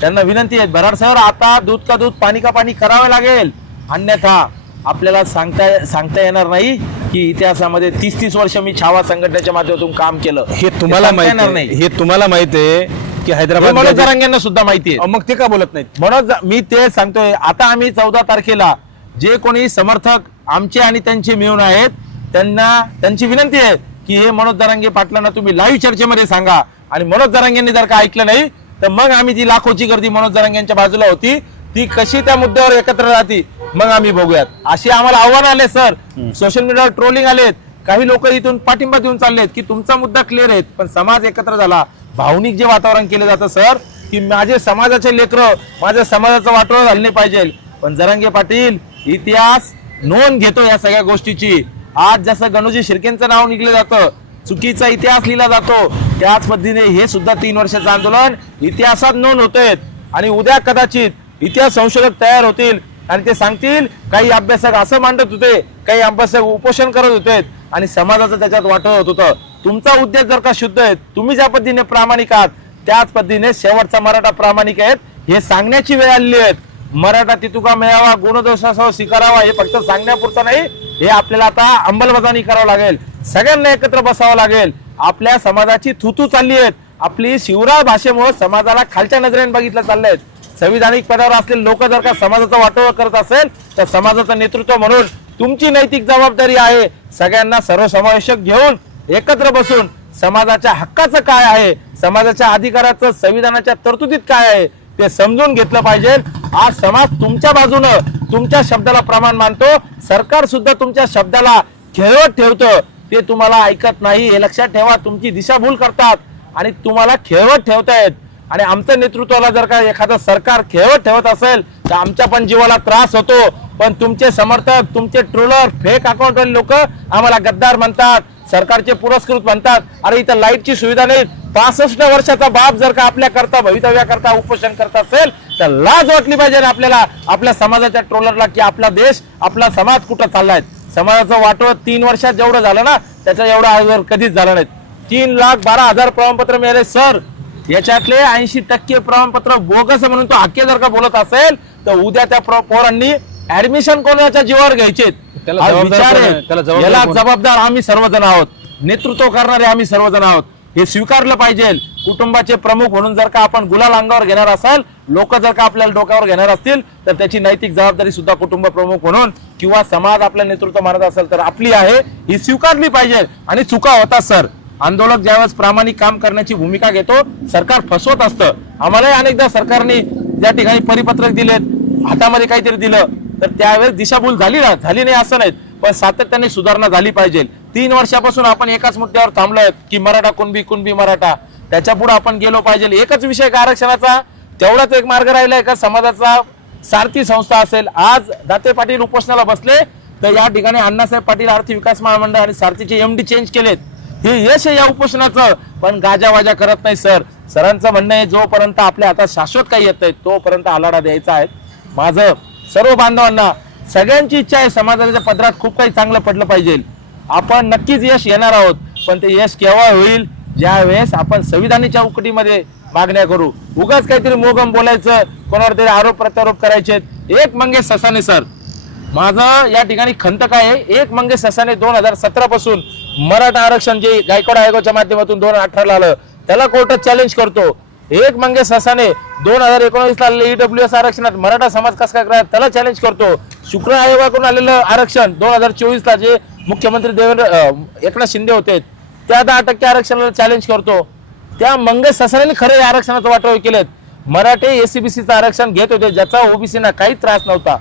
त्यांना विनंती आहे, भराड सर आता दूध का दूध पाणी का पाणी करावे लागेल, अन्यथा आपल्याला सांगता येणार नाही की इतिहासामध्ये 30 वर्ष मी छावा संघटनेच्या माध्यमातून काम केलं. हे तुम्हाला माहिती आहे, हे तुम्हाला माहिती आहे की हैदराबाद मनोज जरांगेंना सुद्धा माहिती आहे. मग ते का बोलत नाहीत? म्हणून मी ते सांगतोय. आता आम्ही 14 तारखेला जे कोणी समर्थक आमचे आणि त्यांचे मिळून आहेत त्यांची विनंती आहे की हे मनोज जरांगे पाटलांना तुम्ही लाईव्ह चर्चेमध्ये सांगा. आणि मनोज जरांगेंनी जर का ऐकलं नाही तर मग आम्ही जी लाखोची गर्दी मनोज जरांगेंच्या बाजूला होती ती कशी त्या मुद्द्यावर एकत्र राहती मग आम्ही बघूयात. अशी आम्हाला आव्हान आले सर, सोशल मीडियावर ट्रोलिंग आलेत, काही लोक इथून पाठिंबा देऊन चाललेत की तुमचा मुद्दा क्लिअर आहे, पण समाज एकत्र झाला. भावनिक जे वातावरण केलं जातं सर की माझे समाजाचे लेकरं माझ्या समाजाचं वाटोळं झालं नाही पाहिजे, पण जरांगे पाटील इतिहास नोंद घेतो या सगळ्या गोष्टीची. आज जसं गणोजी शिर्केंचं नाव निघलं जातं, चुकीचा इतिहास लिहिला जातो, त्याच पद्धतीने हे सुद्धा 3 वर्षाचं आंदोलन इतिहासात नोंद होतंय. आणि उद्या कदाचित इतिहास संशोधक तयार होतील आणि ते सांगतील काही अभ्यासक असं मांडत होते, काही अभ्यासक उपोषण करत होते आणि समाजाचं त्याच्यात वाटत होत होतं. तुमचा उद्देश जर का शुद्ध आहे, तुम्ही ज्या पद्धतीने प्रामाणिक आहात त्याच पद्धतीने शेवटचा मराठा प्रामाणिक आहेत हे सांगण्याची वेळ आलेली आहे. मराठा तितुका मिळावा, गुणदोषासह स्वीकारावा हे फक्त सांगण्यापुरतं नाही, हे आपल्याला आता अंमलबजावणी करावं लागेल. सगळ्यांना एकत्र बसावं लागेल. आपल्या समाजाची थुतू चालली आहे. आपली शिवराळ भाषेमुळे समाजाला खालच्या नजरेने बघितलं चाललंय. संविधानिक पदावर असलेले लोक जर का समाजाचं वाटोळं करत असेल तर समाजाचं नेतृत्व म्हणून तुमची नैतिक जबाबदारी आहे सगळ्यांना सर्वसमावेशक घेऊन एकत्र बसून समाजाच्या हक्काचं काय आहे, समाजाच्या अधिकाराचं संविधानाच्या तरतुदीत काय आहे ते समजून घेतलं पाहिजे. आज समाज तुमच्या बाजूनं तुमच्या शब्दाला प्रमाण मानतो, सरकार सुद्धा तुमच्या शब्दाला खेळवत ठेवतं, ते तुम्हाला ऐकत नाही हे लक्षात ठेवा. तुमची दिशाभूल करतात आणि तुम्हाला खेळवत ठेवतायत. आणि आमच्या नेतृत्वाला जर का एखादं सरकार खेळवत ठेवत असेल तर आमच्या पण जीवाला त्रास होतो. पण तुमचे समर्थक, तुमचे ट्रोलर, फेक अकाउंटवाले लोक आम्हाला गद्दार म्हणतात, सरकारचे पुरस्कृत म्हणतात. अरे इथं लाईटची सुविधा नाही, 65 वर्षाचा बाप जर का आपल्या करता भवितव्याकरता उपोषण करत असेल तर लाज वाटली पाहिजे आपल्याला, आपल्या समाजाच्या ट्रोलरला, की आपला देश आपला समाज कुठं चाललाय. समाजाचं वाटोळं 3 वर्षात जेवढं झालं ना त्याच्या एवढं अगोदर कधीच झालं नाही. 3,12,000 प्रमाणपत्र मिळाले सर, याच्यातले 80% प्रमाणपत्र बोगस म्हणून तो हक्के जर का बोलत असेल तर उद्या त्या पोरांनी ऍडमिशन कोणाच्या जीवावर घ्यायचे याला जबाबदार आम्ही सर्वजण आहोत, नेतृत्व करणारे आम्ही सर्वजण आहोत, हे स्वीकारलं पाहिजे. कुटुंबाचे प्रमुख म्हणून जर का आपण गुलाल अंगावर घेणार असाल, लोक जर का आपल्याला डोक्यावर घेणार असतील तर त्याची नैतिक जबाबदारी सुद्धा कुटुंब प्रमुख म्हणून किंवा समाज आपलं नेतृत्व मानत असेल तर आपली आहे, ही स्वीकारली पाहिजे. आणि चुका होतात सर, आंदोलक ज्यावेळेस प्रामाणिक काम करण्याची भूमिका घेतो सरकार फसवत असतं. आम्हालाही अनेकदा सरकारने ज्या ठिकाणी परिपत्रक दिलेत, हातामध्ये काहीतरी दिलं तर त्यावेळेस दिशाभूल झाली नाही असं नाही, पण सातत्याने सुधारणा झाली पाहिजे. 3 वर्षापासून आपण एकाच मुद्द्यावर थांबलोय की मराठा कुणबी मराठा, त्याच्या पुढे आपण गेलो पाहिजे. एकच विषय का आरक्षणाचा, तेवढाच एक मार्ग राहिलाय का समाजाचा सारथी संस्था असेल. आज दाते पाटील उपोषणाला बसले तर या ठिकाणी अण्णासाहेब पाटील आर्थिक विकास महामंडळ आणि सारथीचे MD चेंज केलेत, हे यश आहे या उपोषणाचं. पण गाजावाजा करत नाही सर. सरांचं म्हणणं आहे जोपर्यंत आपल्या हातात शाश्वत काही येत नाही तोपर्यंत आलाडा द्यायचा आहे. माझं सर्व बांधवांना सगळ्यांची इच्छा आहे समाजाच्या पदरात खूप काही चांगलं पडलं पाहिजे. आपण नक्कीच यश येणार आहोत, पण ते यश केव्हा होईल, ज्या वेळेस आपण संविधानाच्या चौकटीमध्ये मागण्या करू. उगाच काहीतरी मोगम बोलायचं, कोणावर तरी आरोप प्रत्यारोप करायचे. एक मंगेश ससाने सर, माझं या ठिकाणी खंत काय आहे, एक मंगेश ससाने 2017 पासून मराठा आरक्षण जे गायकवाड आयोगाच्या माध्यमातून 2018 आलं त्याला कोर्टात चॅलेंज करतो. एक मंगेश ससाने 2019 ला EWS आरक्षणात मराठा समाज कसा काय करायचा त्याला चॅलेंज करतो. शुक्र आयोगाकडून आलेलं आरक्षण 2024 ला जे मुख्यमंत्री एकनाथ शिंदे होते त्या 10% आरक्षणाला चॅलेंज करतो. त्या मंगेश ससाने खरं आरक्षणाचं वाटोळं केलेत. मराठे SCBCचं आरक्षण घेत होते ज्याचा ओबीसीना काही त्रास नव्हता,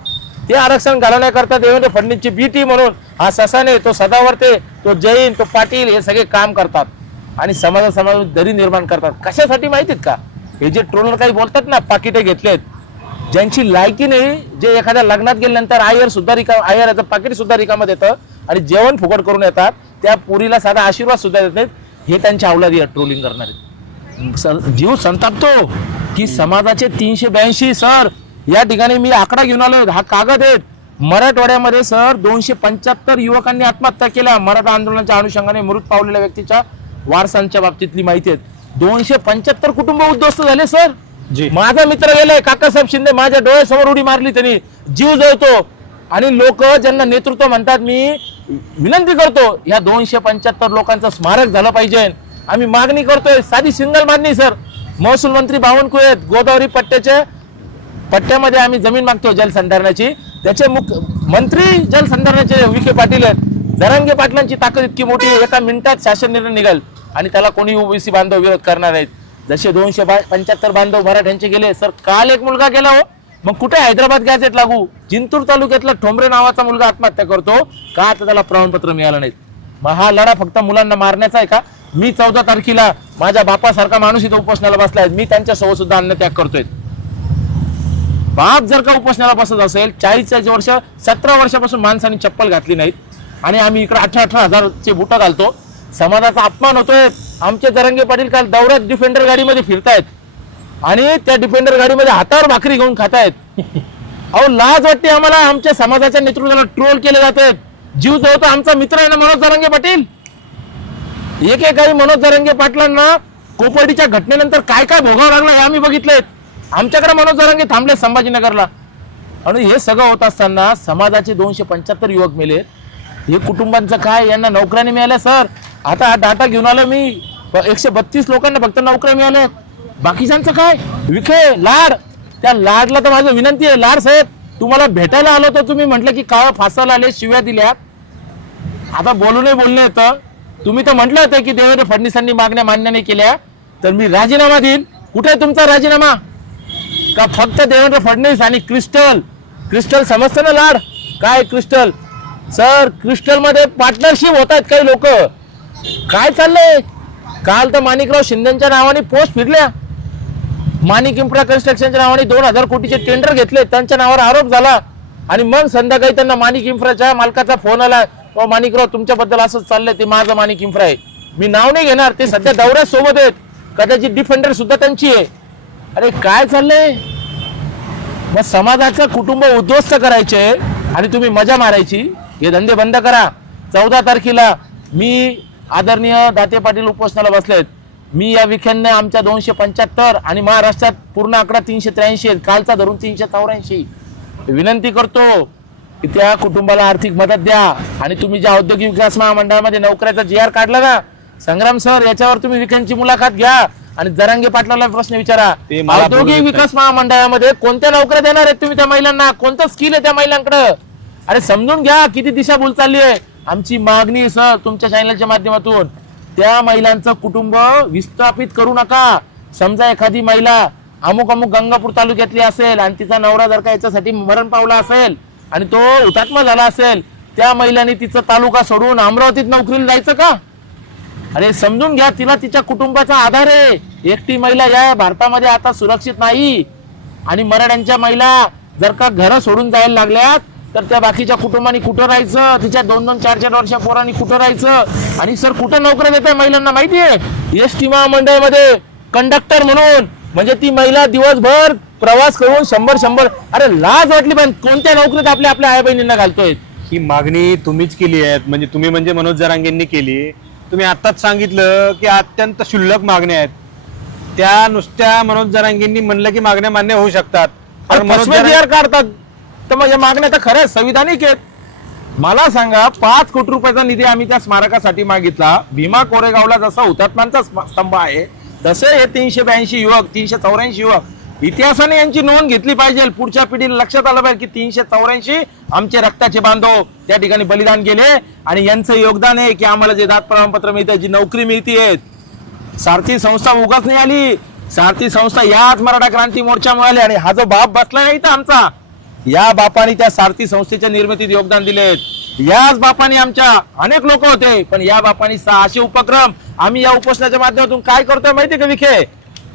ते आरक्षण घालवण्याकरता देवेंद्र फडणवीसची बी टीम म्हणून हा ससाने, तो सदावर्ते, तो जैन, तो पाटील हे सगळे काम करतात आणि समाजात दरी निर्माण करतात. कशासाठी माहितीत का? हे जे ट्रोलर काही बोलतात ना, पाकिटे घेतलेत, ज्यांची लायकी नाही, जे एखाद्या लग्नात गेल्यानंतर आयर सुद्धा पाकिट सुद्धा रिकामं देतं आणि जेवण फुकट करून येतात, त्या पुरीला साधा आशीर्वाद सुद्धा देत नाहीत. हे त्यांच्या अवलादी ट्रोलिंग करणारे. जीव संतापतो की समाजाचे 382 सर या ठिकाणी मी आकडा घेऊन आलोय, हा कागद आहेत. मराठवाड्यामध्ये सर 275 युवकांनी आत्महत्या केल्या. मराठा आंदोलनाच्या अनुषंगाने मृत पावलेल्या व्यक्तीच्या वारसांच्या बाबतीतली माहिती आहे. 275 कुटुंब उद्ध्वस्त झाले सर. जी. माझा मित्र गेलाय काकासाहेब शिंदे, माझ्या डोळ्यासमोर उडी मारली त्यांनी. जीव जळतो. आणि लोक ज्यांना नेतृत्व म्हणतात, मी विनंती करतो या 275 लोकांचं स्मारक झालं पाहिजे. आम्ही मागणी करतोय, साधी सिंगल मागणी सर. महसूल मंत्री बावनकुळे आहेत, गोदावरी पट्ट्यामध्ये आम्ही जमीन मागतो जलसंधारणाची. त्याचे मंत्री जलसंधारणाचे विखे पाटील आहेत. जरांगे पाटलांची ताकद इतकी मोठी आहे, एका मिनिटात शासन निर्णय निघाल आणि त्याला कोणी ओबीसी बांधव विरोध करणार आहेत. जसे 275 बांधव मराठ्यांचे गेले सर. काल एक मुलगा गेला हो, मग कुठे हैदराबाद गॅझेट लागू? जिंतूर तालुक्यातला ठोंबरे नावाचा मुलगा आत्महत्या करतो का? आता त्याला प्रमाणपत्र मिळालं नाही. मग हा लढा फक्त मुलांना मारण्याचा आहे का? मी 14 तारखेला माझ्या बापासारखा माणूस इथं उपोषणाला बसलाय, मी त्यांच्यासोबत सुद्धा अन्नत्याग करतोय. बाप जर का उपोषणाला बसत असेल, 40 वर्ष 17 वर्षापासून माणसांनी चप्पल घातली नाहीत आणि आम्ही इकडे 18 हजारचे बुटं घालतो, समाजाचा अपमान होतोय. आमचे जरांगे पाटील काल दौऱ्यात डिफेंडर गाडीमध्ये फिरतायत आणि त्या डिफेंडर गाडीमध्ये हातावर भाकरी घेऊन खातायत. अहो लाज वाटते आम्हाला. आमच्या समाजाच्या नेतृत्वाला ट्रोल केले जात आहेत. जीव जवळ आमचा मित्र आहे ना मनोज जरांगे पाटील. एकेकाळी मनोज जरांगे पाटलांना कोपर्डीच्या घटनेनंतर काय काय भोगावं लागलं हे आम्ही बघितलंय. आमच्याकडे मनोज जरांगे थांबले संभाजीनगरला. आणि हे सगळं होत असताना समाजाचे 275 युवक मेले. हे कुटुंबांचं काय? यांना नोकऱ्या मिळाल्या सर. आता हा डाटा घेऊन आलो मी, 132 लोकांना फक्त नोकऱ्या मिळाल्या. बाकीच्यांचं काय? विखे लाड, त्या लाडला तर माझी विनंती आहे, लाड साहेब तुम्हाला भेटायला आलो तर तुम्ही म्हटलं की काळ फासाला आले, शिव्या दिल्या. आता बोलूनही बोलणे येतं. तुम्ही तर म्हटलं होतं की देवेंद्र फडणवीसांनी मागण्या मान्य नाही केल्या तर मी राजीनामा देईन. कुठे आहे तुमचा राजीनामा? का फक्त देवेंद्र फडणवीस आणि क्रिस्टल समजतं ना लाड? काय क्रिस्टल सर? क्रिस्टल मध्ये पार्टनरशिप होत आहेत काही लोक. काय चाललंय? काल तर माणिकराव शिंदेच्या नावाने पोस्ट फिरल्या. माणिक इन्फ्रा कन्स्ट्रक्शनच्या नावाने 2000 कोटीचे टेंडर घेतले, त्यांच्या नावावर आरोप झाला. आणि मग संध्याकाळी त्यांना माणिक इन्फ्राच्या मालकाचा फोन आला, माणिकराव तुमच्याबद्दल असंच चाललंय, ते माझं माणिक इन्फ्रा आहे. मी नाव नाही घेणार, ते सध्या दौऱ्यात सोबत आहेत, कदाचित डिफेंडर सुद्धा त्यांची आहे. अरे काय चाललंय? मग समाजाचं कुटुंब उद्ध्वस्त करायचे आणि तुम्ही मजा मारायची. हे धंदे बंद करा. 14 तारखेला मी आदरणीय दाते पाटील उपोषणाला बसलेत. मी या विखेंना आमच्या 275 आणि महाराष्ट्रात पूर्ण आकडा 383 आहेत, कालचा धरून 384. विनंती करतो की त्या कुटुंबाला आर्थिक मदत द्या. आणि तुम्ही ज्या औद्योगिक विकास महामंडळामध्ये नोकऱ्याचा GR काढला ना संग्राम सर, याच्यावर तुम्ही विखेंची मुलाखत घ्या आणि जरांगे पाटलाला प्रश्न विचारा. औद्योगिक विकास महामंडळामध्ये कोणत्या नोकऱ्या देणार आहेत तुम्ही त्या महिलांना? कोणतं स्किल आहे त्या महिलांकडे? अरे समजून घ्या किती दिशाभूल चालली आहे. आमची मागणी सर तुमच्या चॅनलच्या माध्यमातून, त्या महिलांचं कुटुंब विस्थापित करू नका. समजा एखादी महिला अमुक गंगापूर तालुक्यातली असेल आणि तिचा नवरा जर का याच्यासाठी मरण पावला असेल आणि तो हुतात्मा झाला असेल, त्या महिलांनी तिचा तालुका सोडून अमरावतीत नोकरीला जायचं का? अरे समजून घ्या, तिला तिच्या कुटुंबाचा आधार आहे. एकटी महिला या भारतामध्ये आता सुरक्षित नाही. आणि मराठ्यांच्या महिला जर का घर सोडून जायला लागल्यात तर त्या बाकीच्या कुटुंबांनी कुठं राहायचं? तिच्या 2-2, 4-4 वर्षा पोरांनी कुठं राहायचं? आणि सर कुठं नोकऱ्या देत आहे महिलांना माहिती आहे? एसटी महामंडळामध्ये कंडक्टर म्हणून. म्हणजे ती महिला दिवसभर प्रवास करून 100. अरे लाज वाटली पण कोणत्या नोकरीत आपल्या आई बहिणींना घालतोय? ही मागणी तुम्हीच केली आहे, म्हणजे मनोज जरांगेंनी केली. तुम्ही आत्ताच सांगितलं की अत्यंत क्षुल्लक मागण्या आहेत. त्या नुसत्या मनोज जरांगेंनी म्हणलं की मागण्या मान्य होऊ शकतात. GR काढतात तर मग या मागण्या तर खरंच संविधानिक आहेत. मला सांगा, 5 कोटी रुपयाचा निधी आम्ही त्या स्मारकासाठी मागितला. भीमा कोरेगावला जसा हुतात्म्यांचा स्तंभ आहे तसे हे 382 युवक, 384 युवक, इतिहासाने यांची नोंद घेतली पाहिजे. पुढच्या पिढीला लक्षात आलं पाहिजे की 384 आमचे रक्ताचे बांधव त्या ठिकाणी बलिदान गेले आणि यांचं योगदान आहे की आम्हाला जे दात प्रमाणपत्र मिळते, जी नोकरी मिळते. सारथी संस्था उगाच नाही आली. सारथी संस्था याच मराठा क्रांती मोर्चामुळे आली. आणि हा जो बाप बसला नाही तर आमचा, या बापाने त्या सारथी संस्थेच्या निर्मितीत योगदान दिलेत. याच बापाने, आमच्या अनेक लोक होते पण या बापाने 600 उपक्रम. आम्ही या उपोषणाच्या माध्यमातून काय करतोय माहितीये का विखे?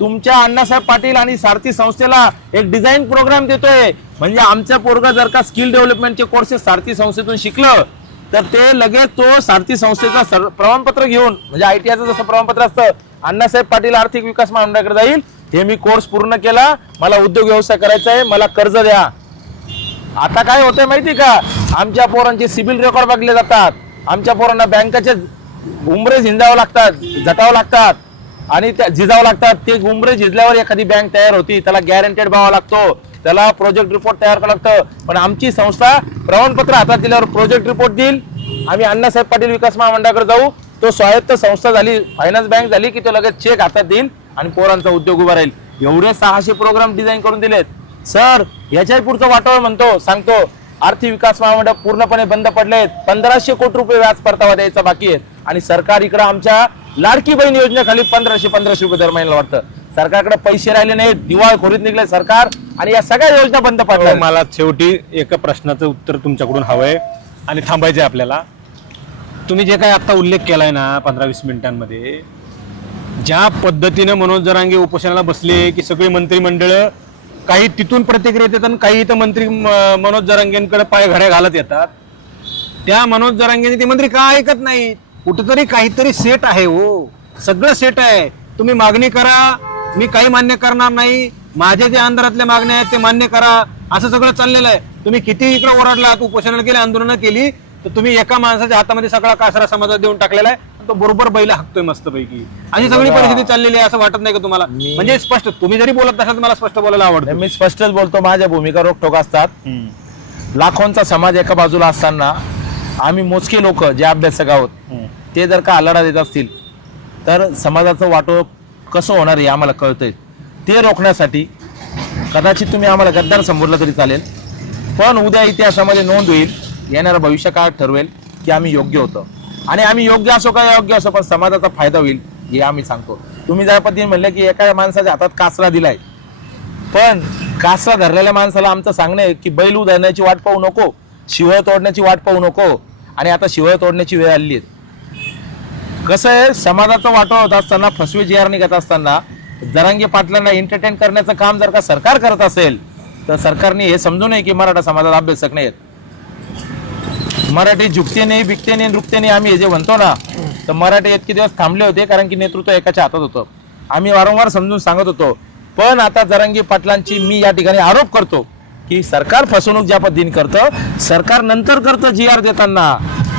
तुमच्या अण्णासाहेब पाटील आणि सारथी संस्थेला एक डिझाईन प्रोग्राम देतोय. म्हणजे आमच्या पोरगा जर का स्किल डेव्हलपमेंटचे कोर्सेस सारथी संस्थेतून शिकलं तर ते लगेच तो सारथी संस्थेचा प्रमाणपत्र घेऊन, म्हणजे ITIचं जसं प्रमाणपत्र असतं, अण्णासाहेब पाटील आर्थिक विकास महामंडळाकडे जाईल, हे मी कोर्स पूर्ण केला, मला उद्योग व्यवसाय करायचा आहे, मला कर्ज द्या. आता काय होतंय माहिती का, आमच्या पोरांचे सिबिल रेकॉर्ड बघले जातात, आमच्या पोरांना बँकाचे उंबरे झिंजावं लागतात, झटावं लागतात आणि त्या झिजावं लागतात. ते उंबरे झिजल्यावर एखादी बँक तयार होती, त्याला गॅरंटेड भावा लागतो, त्याला प्रोजेक्ट रिपोर्ट तयार करावं लागतं. पण आमची संस्था प्रमाणपत्र हातात दिल्यावर प्रोजेक्ट रिपोर्ट देईल, आम्ही अण्णासाहेब पाटील विकास महामंडळाकडे जाऊ, तो स्वायत्त संस्था झाली, फायनान्स बँक झाली की तो लगेच चेक हातात देईल आणि पोरांचा उद्योग उभा राहील. एवढे 600 प्रोग्राम डिझाईन करून दिलेत सर. याच्याही पुढचं वाटावं म्हणतो सांगतो, आर्थिक विकास महामंडळ पूर्णपणे बंद पडलेत, 1500 कोटी रुपये व्याज परतावा द्यायचा बाकी आहे आणि सरकार इकडे आमच्या लाडकी बहीण योजनेखाली 1500 रुपये दर महिन्याला वाटतं. सरकारकडे पैसे राहिले नाहीत, दिवाळखोरीत निघले सरकार आणि या सगळ्या योजना बंद पडल्या. मला शेवटी एका प्रश्नाचं उत्तर तुमच्याकडून हवंय आणि थांबायचंय आपल्याला. तुम्ही जे काही आता उल्लेख केलाय ना 15-20 मिनिटांमध्ये, ज्या पद्धतीने मनोज जरांगे उपोषणाला बसले की सगळे मंत्रिमंडळ काही तिथून प्रतिक्रिया देतात आणि काही इथं मंत्री मनोज जरांगेंकडे पाय घड्या घालत येतात, त्या मनोज जरांगेंनी ते मंत्री का ऐकत नाहीत? कुठेतरी काहीतरी सेट आहे हो, सगळं सेट आहे. तुम्ही मागणी करा, मी काही मान्य करणार नाही, माझे जे आंध्रातल्या मागण्या आहेत ते मान्य करा, असं सगळं चाललेलं आहे. तुम्ही किती इकडे ओरडलात, उपोषणाला केले, आंदोलनं केली, तर तुम्ही एका माणसाच्या हातामध्ये सगळा कासरा समाजात देऊन टाकलेला आहे, तो बरोबर बैला हाकतोय मस्तपैकी. अशी सगळी परिस्थिती चाललेली आहे, असं वाटत नाही का तुम्हाला? म्हणजे स्पष्ट तुम्ही जरी बोलत असाल तर मला स्पष्ट बोलायला आवडतं. मी स्पष्टच बोलतो, माझ्या भूमिका रोखठोक असतात. लाखोंचा समाज एका बाजूला असताना आम्ही मोजके लोक जे अभ्यासक आहोत ते जर का आलाडा देत असतील तर समाजाचं वाटो कसं होणार आहे आम्हाला कळतंय. ते रोखण्यासाठी कदाचित तुम्ही आम्हाला गद्दार संबोधलं तरी चालेल, पण उद्या इतिहासामध्ये नोंद होईल, येणारा भविष्यकाळ ठरवेल की आम्ही योग्य होतो आणि आम्ही योग्य असो का अयोग्य असो पण समाजाचा फायदा होईल हे आम्ही सांगतो. तुम्ही ज्या पद्धतीने म्हणले की एका माणसाच्या हातात कासरा दिलाय, पण कासरा धरलेल्या माणसाला आमचं सांगणं आहे की बैल उधळण्याची वाट पाहू नको, शिवळ तोडण्याची वाट पाहू नको. आणि आता शिवळ तोडण्याची वेळ आली आहे. कसं आहे, समाजाचा वाटो होत असताना, फसवे जी आर निघत असताना जरांगे पाटलांना एंटरटेन करण्याचं काम जर का सरकार करत असेल तर सरकारने हे समजू नये की मराठा समाजात अभ्यासक नाहीत. मराठी झुकतेने बिकतेने नृत्याने आम्ही हे जे म्हणतो ना, तर मराठी इतके दिवस थांबले होते कारण की नेतृत्व एकाच्या हातात होतं. आम्ही वारंवार समजून सांगत होतो. पण आता जरांगे पाटलांची मी या ठिकाणी आरोप करतो की सरकार फसवणूक ज्या पद्धतीने करतं, सरकार नंतर करतं GR देताना,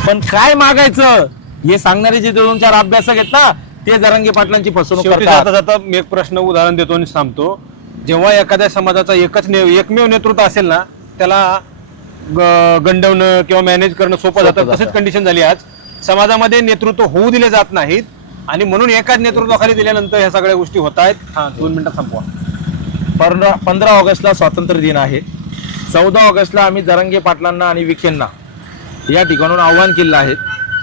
पण काय मागायचं हे सांगणारे जे 2-4 अभ्यासक आहेत ना, ते जरांगे पाटलांची फसवणूक करतात. जाता मी एक प्रश्न उदाहरण देतो आणि थांबतो. जेव्हा एखाद्या समाजाचा एकमेव नेतृत्व असेल ना, त्याला गंडवणं किंवा मॅनेज करणं सोपं जातं. तसेच कंडिशन झाली आज. समाजामध्ये नेतृत्व होऊ दिले जात नाहीत आणि म्हणून एकाच नेतृत्वाखाली दिल्यानंतर ह्या सगळ्या गोष्टी होत आहेत. 2 मिनिटात संपवा. 15 ऑगस्टला स्वातंत्र्य दिन आहे. 14 ऑगस्टला आम्ही जरांगे पाटलांना आणि विखेंना या ठिकाणून आव्हान केलं आहे.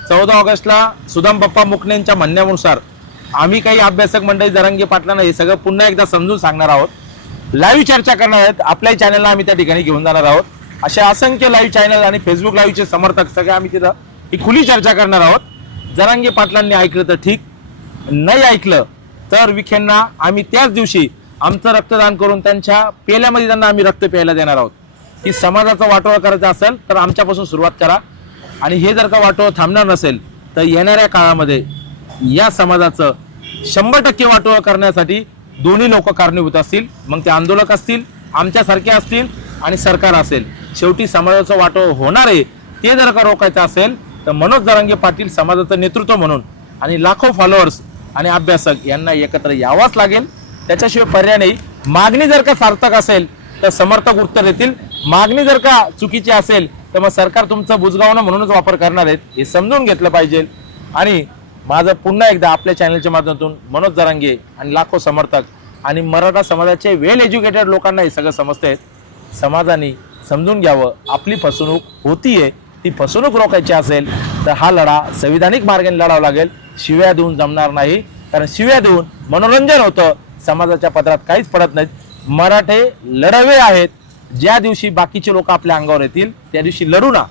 14 ऑगस्टला सुदाम बाप्पा मुकणेंच्या म्हणण्यानुसार आम्ही काही अभ्यासक मंडळी जरांगे पाटलांना हे सगळं पुन्हा एकदा समजून सांगणार आहोत. लाईव्ह चर्चा करणार आहेत. आपल्याही चॅनलला आम्ही त्या ठिकाणी घेऊन जाणार आहोत. अशा असंख्य लाईव्ह चॅनल आणि फेसबुक लाईव्हचे समर्थक सगळे आम्ही तिथं ही खुली चर्चा करणार आहोत. जरांगे पाटलांनी ऐकलं तर ठीक, नाही ऐकलं तर विखेंना आम्ही त्याच दिवशी आमचं रक्तदान करून त्यांच्या पेल्यामध्ये त्यांना आम्ही रक्त प्यायला देणार आहोत. की समाजाचा वाटोळा करायचा असेल तर आमच्यापासून सुरुवात करा आणि हे जर का वाटोळं थांबणार नसेल तर येणाऱ्या काळामध्ये या समाजाचं 100% वाटोळं करण्यासाठी दोन्ही लोक कारणीभूत असतील. मग ते आंदोलक असतील, आमच्यासारखे असतील आणि सरकार असेल. शेवटी समाजाचं वाटोळं होणार आहे. ते जर का रोखायचं असेल तर मनोज जरांगे पाटील समाजाचं नेतृत्व म्हणून आणि लाखो फॉलोअर्स आणि अभ्यासक यांना एकत्र यावंच लागेल. त्याच्याशिवाय पर्याय नाही. मागणी जर का सार्थक असेल तर समर्थक उत्तर देतील, मागणी जर का चुकीची असेल तर मग सरकार तुमचं बुजगावणं म्हणूनच वापर करणार आहेत, हे समजून घेतलं पाहिजे. आणि माझं पुन्हा एकदा आपल्या चॅनलच्या माध्यमातून मनोज जरांगे आणि लाखो समर्थक आणि मराठा समाजाचे वेल एज्युकेटेड लोकांना हे सगळं समजतंय. समाजाने समजून घ्यावं, आपली फसवणूक होतीये, ती फसवणूक रोखायची असेल तर हा लढा संविधानिक मार्गाने लढावा लागेल. शिव्या देऊन जमणार नाही, कारण शिव्या देऊन मनोरंजन होतं, समाजाच्या पदरात काहीच पडत नाहीत. मराठे लढावे आहेत. ज्या दिवशी बाकीचे लोक आपल्या अंगावर येतील त्या दिवशी लढू ना,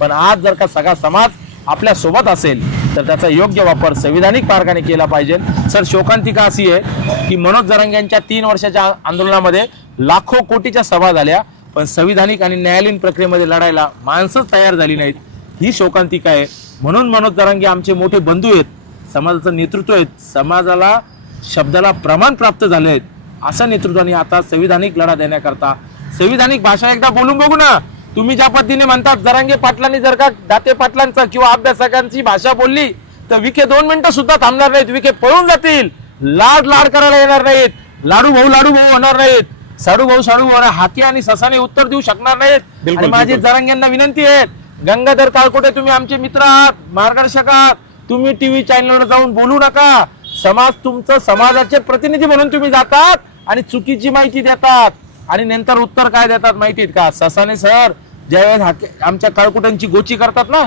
पण आज जर का सगळा समाज आपल्या सोबत असेल तर त्याचा योग्य वापर संविधानिक मार्गाने केला पाहिजे. सर, शोकांतिका अशी आहे की मनोज जरांगे यांच्या 3 वर्षाच्या आंदोलनामध्ये लाखो कोटीच्या सभा झाल्या, पण संविधानिक आणि न्यायालयीन प्रक्रियेमध्ये लढायला माणसंच तयार झाली नाहीत. ही शोकांतिका आहे. म्हणून मनोज जरांगे आमचे मोठे बंधू आहेत, समाजाचं नेतृत्व आहेत, समाजाला शब्दाला प्रमाण प्राप्त झाले आहेत. अशा नेतृत्वाने आता संविधानिक लढा देण्याकरता संविधानिक भाषा एकदा बोलून बघू ना. तुम्ही ज्या पद्धतीने म्हणतात जरांगे पाटलांनी जर का दाते पाटलांचा किंवा अभ्यासकांची भाषा बोलली तर विखे 2 मिनिटं सुद्धा थांबणार नाहीत. विखे पळून जातील, लाड करायला येणार नाहीत, लाडू भाऊ होणार नाहीत, साडू भाऊ होणार, हाती आणि ससाने उत्तर देऊ शकणार नाहीत. बिलकुल, आणि माझी बिलकुल. जरांगेंना विनंती आहे, गंगाधर काळकोटे तुम्ही आमचे मित्र आहात, मार्गदर्शक आहात, तुम्ही टीव्ही चॅनलवर जाऊन बोलू नका. समाज तुमचं समाजाचे प्रतिनिधी म्हणून तुम्ही जातात आणि चुकीची माहिती देतात आणि नंतर उत्तर काय देतात माहितीत का? ससाने सर ज्यावेळेस आमच्या काळकुटांची गोची करतात ना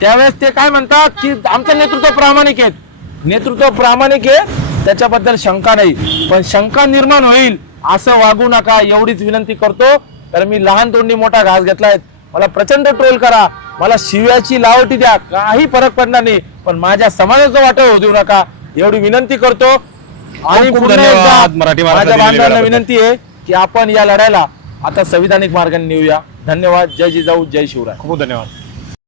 त्यावेळेस ते काय म्हणतात की आमचं नेतृत्व प्रामाणिक आहे. नेतृत्व प्रामाणिक आहे त्याच्याबद्दल शंका नाही, पण शंका निर्माण होईल असं वागू नका एवढीच विनंती करतो. कारण मी लहान तोंडी मोठा घास घेतलाय, मला प्रचंड ट्रोल करा, मला शिव्याची लावटी द्या, काही फरक पडणार नाही, पण माझ्या समाजाचं वाटप होऊ देऊ नका एवढी विनंती करतो. आणि खूप पुन्हा धन्यवाद एकदा मराठी माझ्या माणसाला बांधवांना दिलेल्या विनंती आहे की आपण या लढ्याला आता संविधानिक मार्गाने नेऊया. धन्यवाद. जय जिजाऊ, जय शिवराय. खूप धन्यवाद.